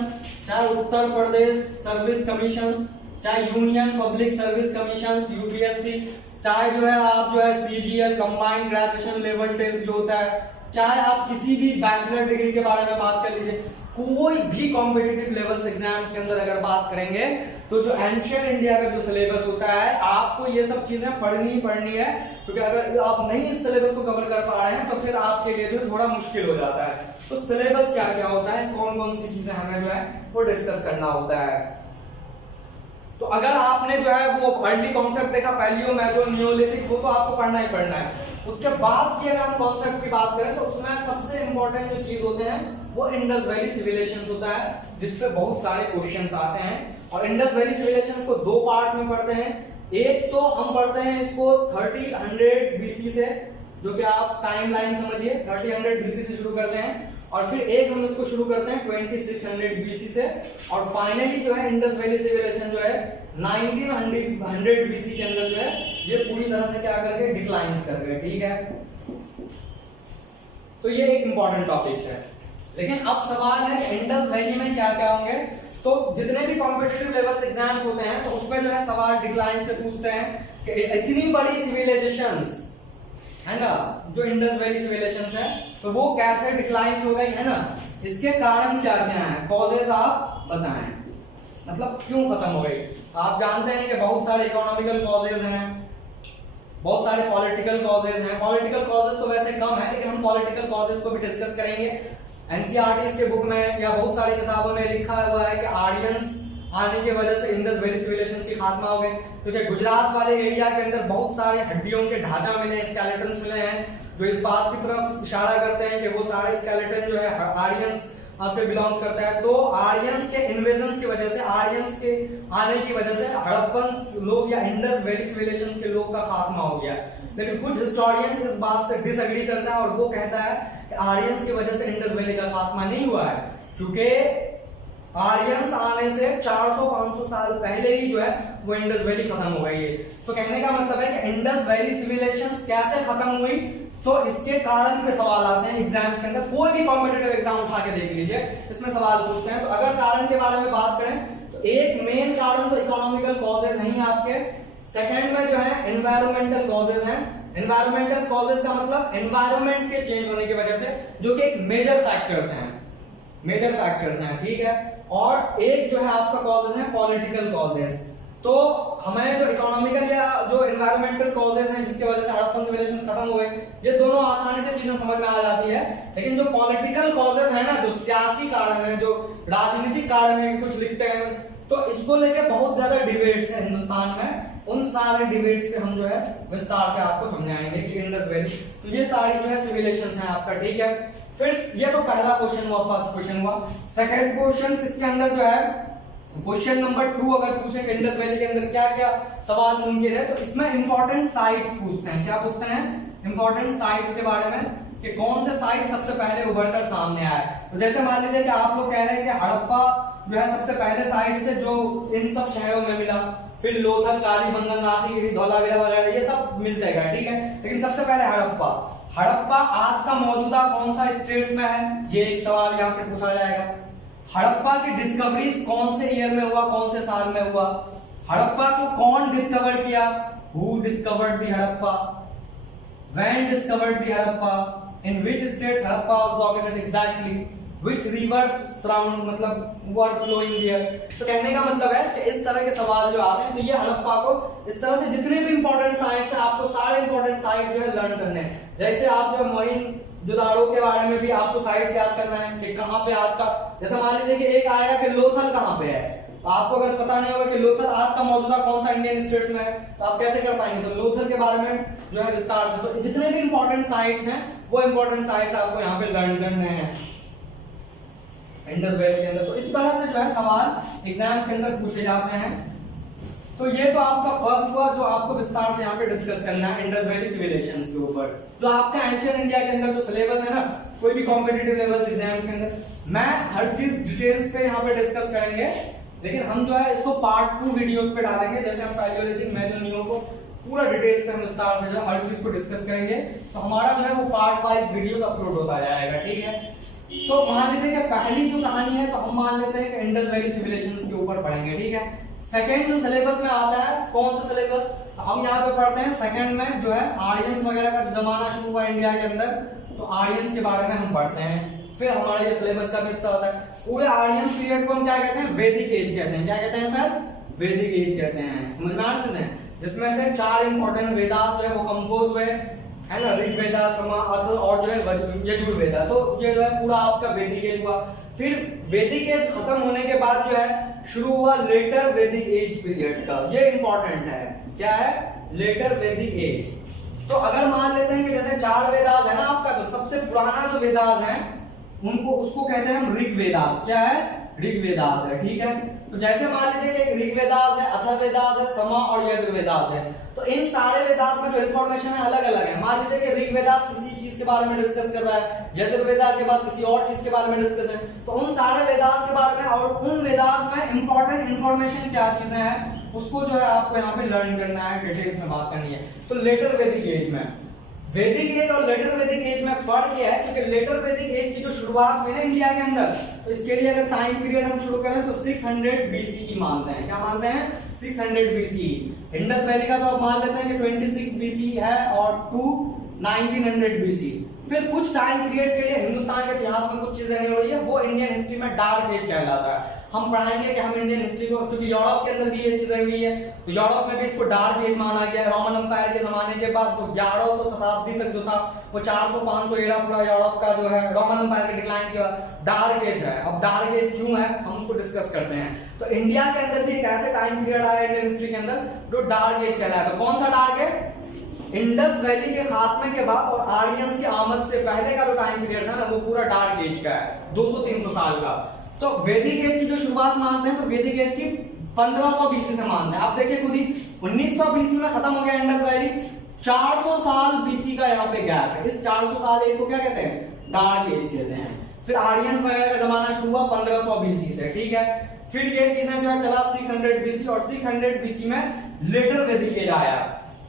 चाहे उत्तर प्रदेश सर्विस कमीशन, चाहे union public service commission UPSC, चाहे जो है आप जो है CGL combined graduation level test जो होता है, चाहे आप किसी भी बैचलर डिग्री के बारे में बात कर लीजिए, कोई भी कॉम्पिटिटिव लेवल्स एग्जाम्स के अंदर अगर बात करेंगे तो जो एंशिएंट इंडिया का जो सिलेबस होता है आपको ये सब चीजें पढ़नी ही पढ़नी है, क्योंकि अगर आप नहीं इस सिलेबस को कवर कर पा रहे हैं तो फिर आपके लिए जो थोड़ा मुश्किल हो जाता है। तो सिलेबस क्या क्या होता है, कौन कौन सी चीजें हमें जो है वो डिस्कस करना होता है। तो अगर आपने जो है वो अर्ली कॉन्सेप्ट देखा, पैलियो मेसो नियोलिथिक, वो तो आपको पढ़ना ही पढ़ना है। उसके बाद की अगर हम कॉन्सेप्ट की बात करें तो उसमें सबसे इंपॉर्टेंट जो चीज होते हैं वो इंडस वैली सिविलाइजेशन होता है, जिसपे बहुत सारे क्वेश्चंस आते हैं। और इंडस वैली सिविलाइजेशन को दो पार्ट्स में पढ़ते हैं। एक तो हम पढ़ते हैं इसको 3000 बीसी से, जो कि आप टाइमलाइन समझिए 3000 बीसी से शुरू करते हैं, और फिर एक हम इसको शुरू करते हैं 2600 बीसी से, और फाइनली जो है इंडस वैली सिविलाइजेशन जो है 1900 बीसी के अंदर जो है ये पूरी तरह से क्या करके डिक्लाइंस कर गए। ठीक है, तो ये एक इंपॉर्टेंट टॉपिक्स है। लेकिन अब सवाल है कि इंडस वैली में क्या क्या होंगे। तो जितने भी कॉम्पिटिटिव लेवल्स एग्जाम्स होते हैं तो उसमें जो है सवाल डिक्लाइंस पे पूछते हैं कि इतनी बड़ी सिविलाइजेशंस है ना, जो इंडस वैली सिविलाइजेशंस है, तो वो कैसे डिक्लाइन हो गई है ना, इसके कारण क्या क्या है, कॉजेज आप बताएं, मतलब क्यों खत्म हो गई। आप जानते हैं कि बहुत सारे इकोनॉमिकल कॉजेज हैं, बहुत सारे पॉलिटिकल कॉजेज हैं। पॉलिटिकल कॉजेज तो वैसे कम है, लेकिन हम पॉलिटिकल कॉजेज को भी डिस्कस करेंगे। एनसीईआरटी के बुक में या बहुत सारी किताबों में लिखा हुआ है कि आर्यंस आने की वजह से इंडस वैली सिविलाइजेशन की खात्मा हो गई, क्योंकि गुजरात वाले एरिया के अंदर बहुत सारे हड्डियों के ढांचा मिले, स्केलेटन्स मिले हैं, जो इस बात की तरफ इशारा करते हैं कि वो सारे स्केलेटन जो है आर्यंस से बिलोंग्स करता है। तो आर्यंस के इन्वेजन्स की वजह से, आर्यंस के आने की वजह से हड़प्पन लोग या इंडस वैली सिविलाइजेशन के लोग का खात्मा हो गया। लेकिन कुछ हिस्टोरियंस इस बात से डिसएग्री करता है और वो कहता है कि आर्यंस की वजह से इंडस वैली का खात्मा नहीं हुआ है, क्योंकि आर्यंस आने से 400-500 साल पहले ही जो है वो इंडस वैली खत्म हो गई है। तो कहने का मतलब है कि इंडस वैली सिविलाइजेशन कैसे खत्म हुई, तो इसके कारण पे सवाल आते हैं एग्जाम्स के अंदर। कोई भी कॉम्पिटिटिव एग्जाम उठा के देख लीजिए, इसमें सवाल पूछते हैं। तो अगर कारण के बारे में बात करें तो एक मेन कारण तो इकोनॉमिकल कॉजेज हैं आपके। सेकंड में जो है एनवायरमेंटल कॉजेज हैं। एनवायरमेंटल कॉजेज का मतलब एनवायरमेंट के चेंज होने की वजह से, जो कि एक मेजर फैक्टर्स हैं, मेजर फैक्टर्स हैं। ठीक है, और एक जो है आपका कॉजेज है पॉलिटिकल कॉजेज। तो हमें जो इकोनॉमिकल या जो एनवायरमेंटल कॉजेज हैं जिसकी वजह से हड़प्पन सिविलाइजेशन खत्म हो गए, ये दोनों आसानी से चीजें समझ में आ जाती है। लेकिन जो पॉलिटिकल कॉजेज है ना, जो सियासी कारण है, जो राजनीतिक कारण है, कुछ लिखते हैं, तो इसको लेके बहुत ज्यादा डिबेट्स है हिंदुस्तान में। उन सारे डिबेट्स पे हम जो है विस्तार से आपको समझाएंगे कि इंडस वैली, तो ये सारी जो है सिविलाइजेशंस हैं आपका। ठीक है, फिर ये तो पहला क्वेश्चन हुआ, फर्स्ट क्वेश्चन हुआ। सेकंड क्वेश्चन इसके अंदर जो है क्वेश्चन नंबर 2 अगर पूछे कि इंडस वैली के अंदर क्या क्या सवाल मुमकिन है, तो इसमें इंपॉर्टेंट साइट्स पूछते हैं। क्या पूछते हैं? इंपॉर्टेंट साइट्स के बारे में, कि कौन से साइट सबसे पहले उभरकर सामने आया। तो जैसे मान लीजिए कि आप लोग कह रहे हैं कि हड़प्पा जो है सबसे पहले साइट से जो इन सब शहरों में मिला, फिर लोथल, कालीबंगन, नाथीगिरी, धौलावीरा वगैरह ये सब मिल जाएगा। ठीक है, लेकिन सबसे पहले हड़प्पा। हड़प्पा आज का मौजूदा कौन सा स्टेट्स में है, ये एक सवाल यहां से पूछा जाएगा। हड़प्पा की डिस्कवरीज कौन से ईयर में हुआ, कौन से साल में हुआ, हड़प्पा को कौन डिस्कवर किया, who discovered the Harappa, when discovered the Harappa, in which states Harappa was located exactly, which rivers surround मतलब were flowing there। तो कहने का मतलब है कि इस तरह के सवाल जो आते हैं तो ये हड़प्पा को इस तरह से जितने भी इंपॉर्टेंट साइट्स हैं आपको सारे इंपॉर्टेंट साइट जो है लर्न करने हैं। जैसे आप जो मरीन जुदाड़ो के बारे में भी आपको साइट्स याद करना है कि कहाँ पे आज का, जैसे मान लीजिए कि एक आएगा कि लोथल कहाँ पे है, तो आपको अगर पता नहीं होगा कि लोथल आज का मौजूदा कौन सा इंडियन स्टेट्स में है तो आप कैसे कर पाएंगे, तो लोथल के बारे में जो है विस्तार से, तो जितने भी इंपॉर्टेंट साइट्स हैं वो इंपॉर्टेंट साइट्स आपको यहाँ पे लर्न करने हैं इंडस वैली के अंदर। तो इस तरह से जो है सवाल एग्जाम्स के अंदर पूछे जाते हैं। तो ये तो आपका फर्स्ट हुआ जो आपको विस्तार से यहाँ पे डिस्कस करना है इंडस वैली सिविलाइजेशंस के ऊपर। तो आपका एंशिएंट इंडिया के अंदर जो सिलेबस है ना, कोई भी कॉम्पिटिटिव लेवल्स एग्जाम्स के अंदर मैं हर चीज डिटेल्स पे यहाँ पे डिस्कस करेंगे, लेकिन हम जो है इसको पार्ट 2 वीडियोस पे डालेंगे। जैसे हम पैलियोलिथिक मेसोनियो को पूरा डिटेल्स पे हम विस्तार से जो हर चीज को डिस्कस करेंगे, तो हमारा जो है वो पार्ट वाइज वीडियोस अपलोड होता जाएगा, ठीक है। तो मान लेते हैं कि पहली जो कहानी है तो हम मान लेते हैं कि इंडस वैली सिविलाइजेशंस के ऊपर पढ़ेंगे, ठीक है। सेकंड जो सिलेबस में आता है, कौन सा सिलेबस हम यहाँ पे पढ़ते हैं, सेकंड में जो है आर्यंस वगैरह का जमाना शुरू हुआ इंडिया के अंदर, तो आर्यंस के बारे में हम पढ़ते हैं। फिर हमारा ये सिलेबस का हिस्सा होता है। पूरे आर्यन पीरियड को हम क्या कहते हैं, वैदिक एज कहते हैं। क्या कहते हैं सर, वैदिक एज कहते हैं। समझ में आ रहे हैं, जिसमें से 4 इंपॉर्टेंट वेदास जो है वो कंपोज हुए, है ना, ऋग्वेदा, समा, अथ और जो है यजुर्वेदा। तो ये जो है पूरा आपका वैदिक एज हुआ। फिर वैदिक एज खत्म होने के बाद जो है शुरू हुआ लेटर वैदिक एज पीरियड का। ये इंपॉर्टेंट है, क्या है, लेटर वैदिक एज। तो अगर मान लेते हैं कि जैसे 4 वेदास है ना आपका, तो सबसे पुराना जो वेदास है उनको उसको कहते हैं हम ऋग्वेदास। क्या है, ऋग्वेदास है, ठीक है। तो जैसे मान लीजिए कि ऋग्वेदास है, अथर्ववेदास है, समा और यजुर्वेदास है। तो इन सारे वेदास में जो इंफॉर्मेशन है अलग अलग है। मान लीजिए कि ऋग्वेदास किसी चीज के बारे में डिस्कस कर रहा है, यजुर्वेदा के बाद किसी और चीज के बारे में डिस्कस है, तो उन सारे वेदास के बारे में और उन वेदास में इंपॉर्टेंट इंफॉर्मेशन क्या चीजें हैं उसको जो है आपको यहाँ पे लर्न करना है, डिटेल्स में बात करनी है। तो लेटर वैदिक एज में, वैदिक एज और लेटर वैदिक एज में फर्क यह है क्योंकि लेटर वैदिक एज की जो शुरुआत हुई ना इंडिया के अंदर, तो इसके लिए अगर टाइम पीरियड हम शुरू करें तो 600 BCE मानते हैं। क्या मानते हैं, 600 BCE। इंडस वैली का तो आप मान लेते हैं कि 26 BCE है और 1900 BCE। फिर कुछ टाइम पीरियड के लिए हिंदुस्तान के इतिहास में कुछ चीजें नहीं हो रही है, वो इंडियन हिस्ट्री में डार्क एज कहलाता है। हम पढ़ाएंगे कि हम इंडियन हिस्ट्री को, क्योंकि यूरोप के अंदर भी ये चीजें हुई है, तो यूरोप में भी इसको डार्क एज माना गया है। रोमन एम्पायर के जमाने के बाद जो 1100 शताब्दी तक जो था वो 400-500 एरा पूरा यूरोप का जो है रोमन एम्पायर के डिक्लाइन के बाद डार्क एज है। अब डार्क एज क्यों है हम उसको डिस्कस करते हैं। तो इंडिया के अंदर भी एक ऐसे टाइम पीरियड आया इंडियन हिस्ट्री के अंदर जो डार्क एज कहलाता है। कौन सा डार्क है, इंडस वैली के खात्मे के बाद और आर्यंस की आमद से पहले का जो टाइम पीरियड है ना वो पूरा डार्क एज का है, 200-300 साल का। तो वैदिक एज की जो शुरुआत मानते हैं तो वैदिक एज की 1500 BC से मानते हैं। आप देखिए खुद ही 1900 BC में खत्म हो गया इंडस वैली, 400 साल BC का यहाँ पे गैप है। इस 400 साल एज को क्या कहते हैं, डार्क एज कहते हैं। फिर आर्यंस वगैरह का जमाना शुरू हुआ 1500 BC से, ठीक है। फिर ये चीजें जो है चला 600 BC और 600 BC में लेटर वैदिक एज आया।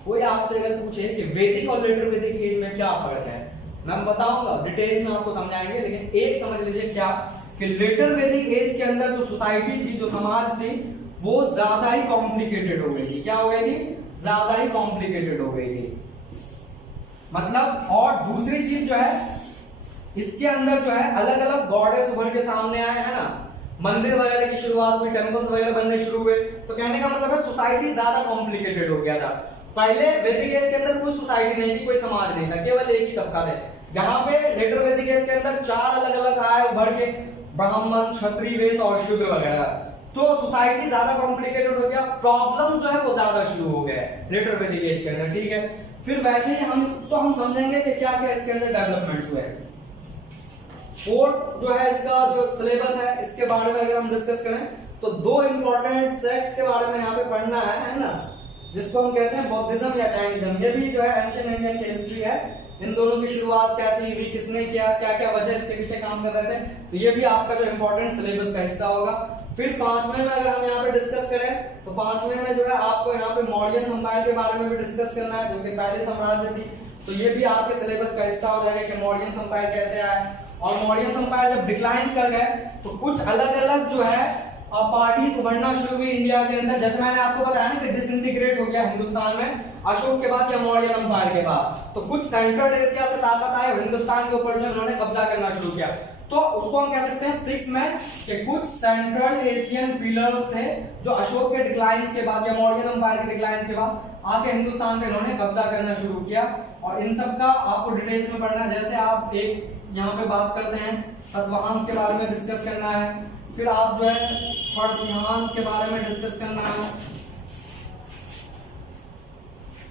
कोई आपसे अगर पूछे कि वैदिक और लेटर वैदिक एज में क्या फर्क है, मैं बताऊंगा, डिटेल्स में आपको समझाएंगे, लेकिन एक समझ लीजिए क्या कि लेटर वैदिक एज के अंदर जो सोसाइटी थी, जो समाज थी, वो ज्यादा ही कॉम्प्लिकेटेड हो गई थी। क्या हो गई थी, ज्यादा ही कॉम्प्लिकेटेड हो गई थी मतलब। और दूसरी चीज जो है इसके अंदर जो है अलग अलग गॉडेस उभर के सामने आए हैं ना, मंदिर वगैरह की शुरुआत हुई, टेम्पल्स वगैरह बनने शुरू हुए। तो कहने का मतलब है सोसाइटी ज्यादा कॉम्प्लिकेटेड हो गया था। पहले वैदिक एज के अंदर कोई सोसाइटी नहीं थी, कोई समाज नहीं था, केवल एक ही तबका थे। यहाँ पे लेटर वैदिक एज के अंदर 4 अलग अलग आए उभर के, ब्राह्मण, क्षत्रिय, वैश्य और शूद्र वगैरह। तो सोसाइटी ज्यादा कॉम्प्लिकेटेड हो गया, प्रॉब्लम जो है वो ज्यादा शुरू हो गया लेटर वैदिक एज के अंदर, ठीक है। फिर वैसे ही हम समझेंगे कि क्या क्या इसके अंदर डेवलपमेंट्स हुए। फोर्थ जो है इसका जो सिलेबस है इसके बारे में अगर हम डिस्कस करें तो 2 इंपॉर्टेंट सेक्ट्स के बारे में यहाँ पे पढ़ना है ना, जिसको हम कहते हैं बौद्धिज्म या जैनिज्म। ये भी जो है एंशिएंट इंडियन की हिस्ट्री है। इन दोनों की शुरुआत कैसे हुई, किसने किया, क्या क्या वजह इसके पीछे काम कर रहे थे, तो ये भी आपका जो इंपॉर्टेंट सिलेबस का हिस्सा होगा। फिर 5वें में अगर हम यहाँ पे डिस्कस करें तो 5वें में जो है आपको यहाँ पे मौर्यन एम्पायर के बारे में भी डिस्कस करना है, जो कि पहले साम्राज्य थी। तो ये भी आपके सिलेबस का हिस्सा हो जाएगा कि मौर्यन एम्पायर कैसे आया। और मौर्यन एम्पायर जब डिक्लाइन कर गए तो कुछ अलग अलग जो है पार्टीज उभरना शुरू हुई इंडिया के अंदर। जैसे मैंने आपको बताया ना कि डिसइंटीग्रेट हो गया हिंदुस्तान में अशोक के बाद या मौर्यन एम्पायर के बाद, तो कुछ सेंट्रल एशिया से ताकत आए हिंदुस्तान के ऊपर जो उन्होंने कब्जा करना शुरू किया। तो उसको हम कह सकते हैं 6 में कि कुछ सेंट्रल एशियन पिलर्स थे जो अशोक के डिक्लाइंस के बाद या मौर्यन एम्पायर के डिक्लाइंस के बाद आके हिंदुस्तान पे इन्होंने कब्जा करना शुरू किया। और इन सब का आपको डिटेल्स में पढ़ना है। जैसे आप एक यहाँ पे बात करते हैं सातवाहन के बारे में डिस्कस करना है, फिर आप जो है परतिहांस के बारे में डिस्कस करना है,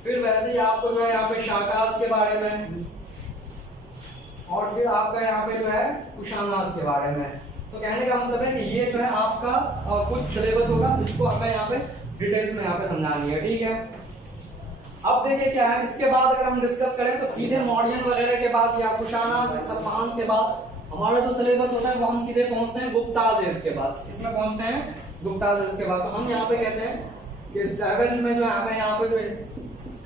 फिर वैसे ही आपको जो है यहाँ पे शाकास के बारे में, और फिर आपका यहाँ पे जो है कुशानास के बारे में। तो कहने का मतलब है कि ये जो है आपका कुछ सिलेबस होगा जिसको हमें यहाँ पे डिटेल्स में यहाँ पे समझानी है, ठीक है। अब देखिए क्या है, इसके बाद अगर हम डिस्कस करें तो सीधे मौर्यन वगैरह के बाद या कुशानास सातवाहन के बाद हमारा जो सिलेबस होता है वो हम सीधे पहुंचते हैं गुप्ताज एज के बाद। इसमें पहुंचते हैं गुप्ताज एज के बाद। तो हम यहाँ पे कहते हैं कि 7 में जो है हमें यहाँ पे जो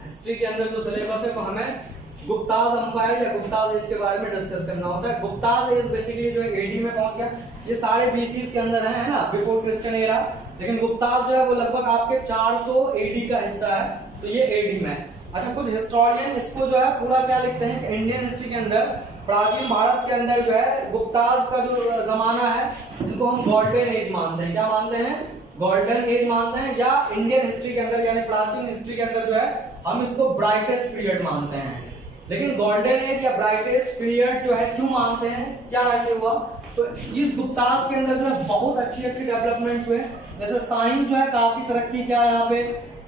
हिस्ट्री के अंदर जो सिलेबस है वो हमें गुप्ताज एम्पायर या गुप्ताज एज के बारे में डिस्कस करना होता है। गुप्ताज एज बेसिकली जो है एडी में पहुंच गया, ये सारे बीसीज के अंदर है ना, बिफोर क्रिश्चियन एरा। लेकिन गुप्ताज जो है वो लगभग आपके 400 एडी का हिस्सा है, तो ये एडी में। अच्छा, कुछ हिस्टोरियन इसको जो है पूरा क्या लिखते हैं कि इंडियन हिस्ट्री के अंदर प्राचीन भारत के अंदर जो है गुप्ताज का जो जमाना है इनको हम गोल्डन एज मानते हैं। क्या मानते हैं? गोल्डन एज मानते हैं, या इंडियन हिस्ट्री के अंदर यानी प्राचीन हिस्ट्री के अंदर जो है हम इसको ब्राइटेस्ट पीरियड मानते हैं। लेकिन गोल्डन एज या ब्राइटेस्ट पीरियड जो है क्यों मानते हैं, क्या ऐसे हुआ? तो इस गुप्ताज के अंदर जो है बहुत अच्छी डेवलपमेंट्स हुए। जैसे साइंस जो है काफी तरक्की किया, यहाँ पे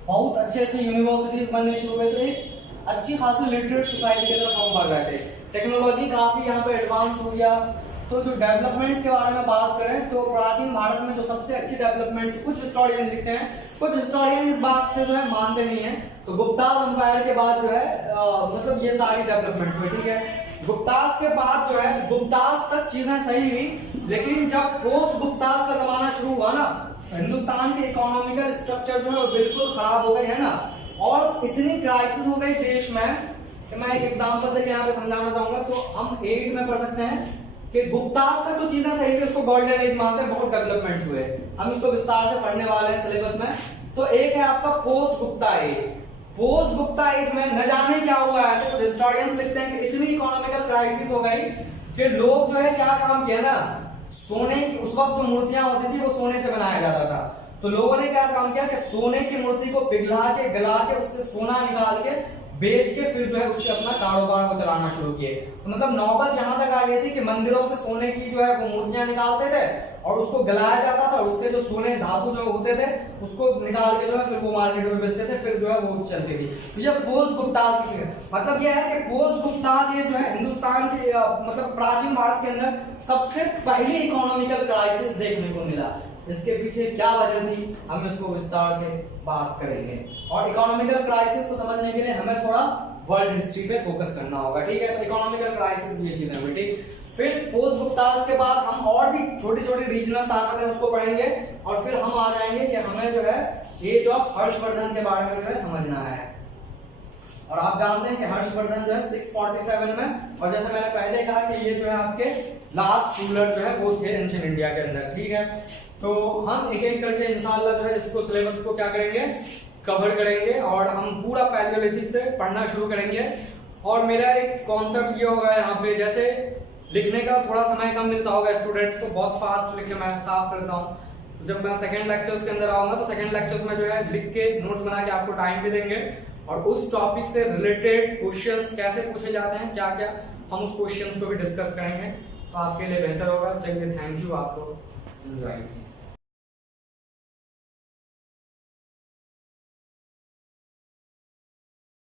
बहुत अच्छे यूनिवर्सिटीज बनने शुरू हुए थे, अच्छी खासी लिटरेट सोसाइटी की तरफ हम बढ़ रहे थे, टेक्नोलॉजी काफी यहाँ पे एडवांस हो गया। तो जो डेवलपमेंट्स के बारे में बात करें तो प्राचीन भारत में जो सबसे अच्छी डेवलपमेंट्स कुछ हिस्टोरियन लिखते हैं, कुछ हिस्टोरियन इस बात से जो है मानते नहीं है। तो गुप्ताज एम्पायर के बाद जो है मतलब ये सारी डेवलपमेंट्स हुई, ठीक है। गुप्ताज के बाद जो है गुप्ताज तक चीजें सही हुई, लेकिन जब पोस्ट गुप्ताज का जमाना शुरू हुआ ना, हिंदुस्तान की इकोनॉमिकल स्ट्रक्चर जो है वो बिल्कुल खराब हो गई है ना, और इतनी क्राइसिस हो गई देश में। तो मैं एक एग्जांपल देके यहाँ पे समझाना चाहूंगा। तो हम 8 में पढ़ सकते हैं कि गुप्ताज तक तो चीजें सही थी, उसको गोल्डन एज मानते हैं, बहुत डेवलपमेंट्स हुए। हम इसको विस्तार से पढ़ने वाले हैं सिलेबस में। तो एक है आपका post Gupta age. Post Gupta age में न जाने क्या हुआ ऐसे, तो हिस्टोरियंस लिखते हैं कि इतनी इकोनॉमिकल क्राइसिस हो गई कि लोग जो है क्या काम किया ना, सोने की उस वक्त जो मूर्तियां होती थी वो सोने से बनाया जाता था। तो लोगों ने क्या काम किया कि सोने की मूर्ति को पिघला के गला के उससे सोना निकाल के बेच के फिर जो है उससे अपना कारोबार को चलाना शुरू किए। तो मतलब नौबत यहां तक आ गई थी कि मंदिरों से सोने की जो है वो मूर्तियां निकालते थे और उसको गलाया जाता था, और उससे जो सोने धातु जो होते थे उसको निकाल के जो है फिर वो मार्केट में बेचते थे, फिर जो है वो चलती थी। तो ये पोस्ट गुप्ताज की मतलब यह है कि पोस्ट गुप्ताज ये जो है हिंदुस्तान के मतलब प्राचीन भारत के अंदर सबसे पहली इकोनॉमिकल क्राइसिस देखने को मिला। इसके पीछे क्या वजह थी हम इसको विस्तार से बात करेंगे, और इकोनॉमिकल क्राइसिस को समझने के लिए हमें थोड़ा वर्ल्ड हिस्ट्री पे फोकस करना होगा, ठीक है। तो इकोनॉमिकल क्राइसिस ये चीजें हुई, ठीक। फिर पोस्ट गुप्ताज के बाद हम और भी छोटी छोटी रीजनल ताकत है उसको पढ़ेंगे, और फिर हम आ जाएंगे कि हमें जो है एज ऑफ हर्षवर्धन के बारे में जो है समझना है। और आप जानते हैं कि हर्षवर्धन जो है 647 में, और जैसे मैंने पहले कहा कि ये जो है आपके लास्ट रूलर जो है वो थे एंशिएंट इंडिया के अंदर, ठीक है। तो हम एक एक करके इंशाल्लाह जो है इसको सिलेबस को क्या करेंगे, कवर करेंगे, और हम पूरा पैलियोलिथिक से पढ़ना शुरू करेंगे। और मेरा एक कॉन्सेप्ट ये होगा यहाँ पे, जैसे लिखने का थोड़ा समय कम मिलता होगा स्टूडेंट्स को, बहुत फास्ट लिख के मैं साफ करता हूँ। जब मैं सेकंड लेक्चर्स के अंदर आऊंगा तो सेकंड लेक्चर्स में जो है लिख के नोट्स बना के आपको टाइम भी देंगे, और उस टॉपिक से रिलेटेड क्वेश्चंस कैसे पूछे जाते हैं, क्या क्या हम उस क्वेश्चंस को भी डिस्कस करेंगे, तो आपके लिए बेहतर होगा। चलिए, थैंक यू, आपको एंजॉय।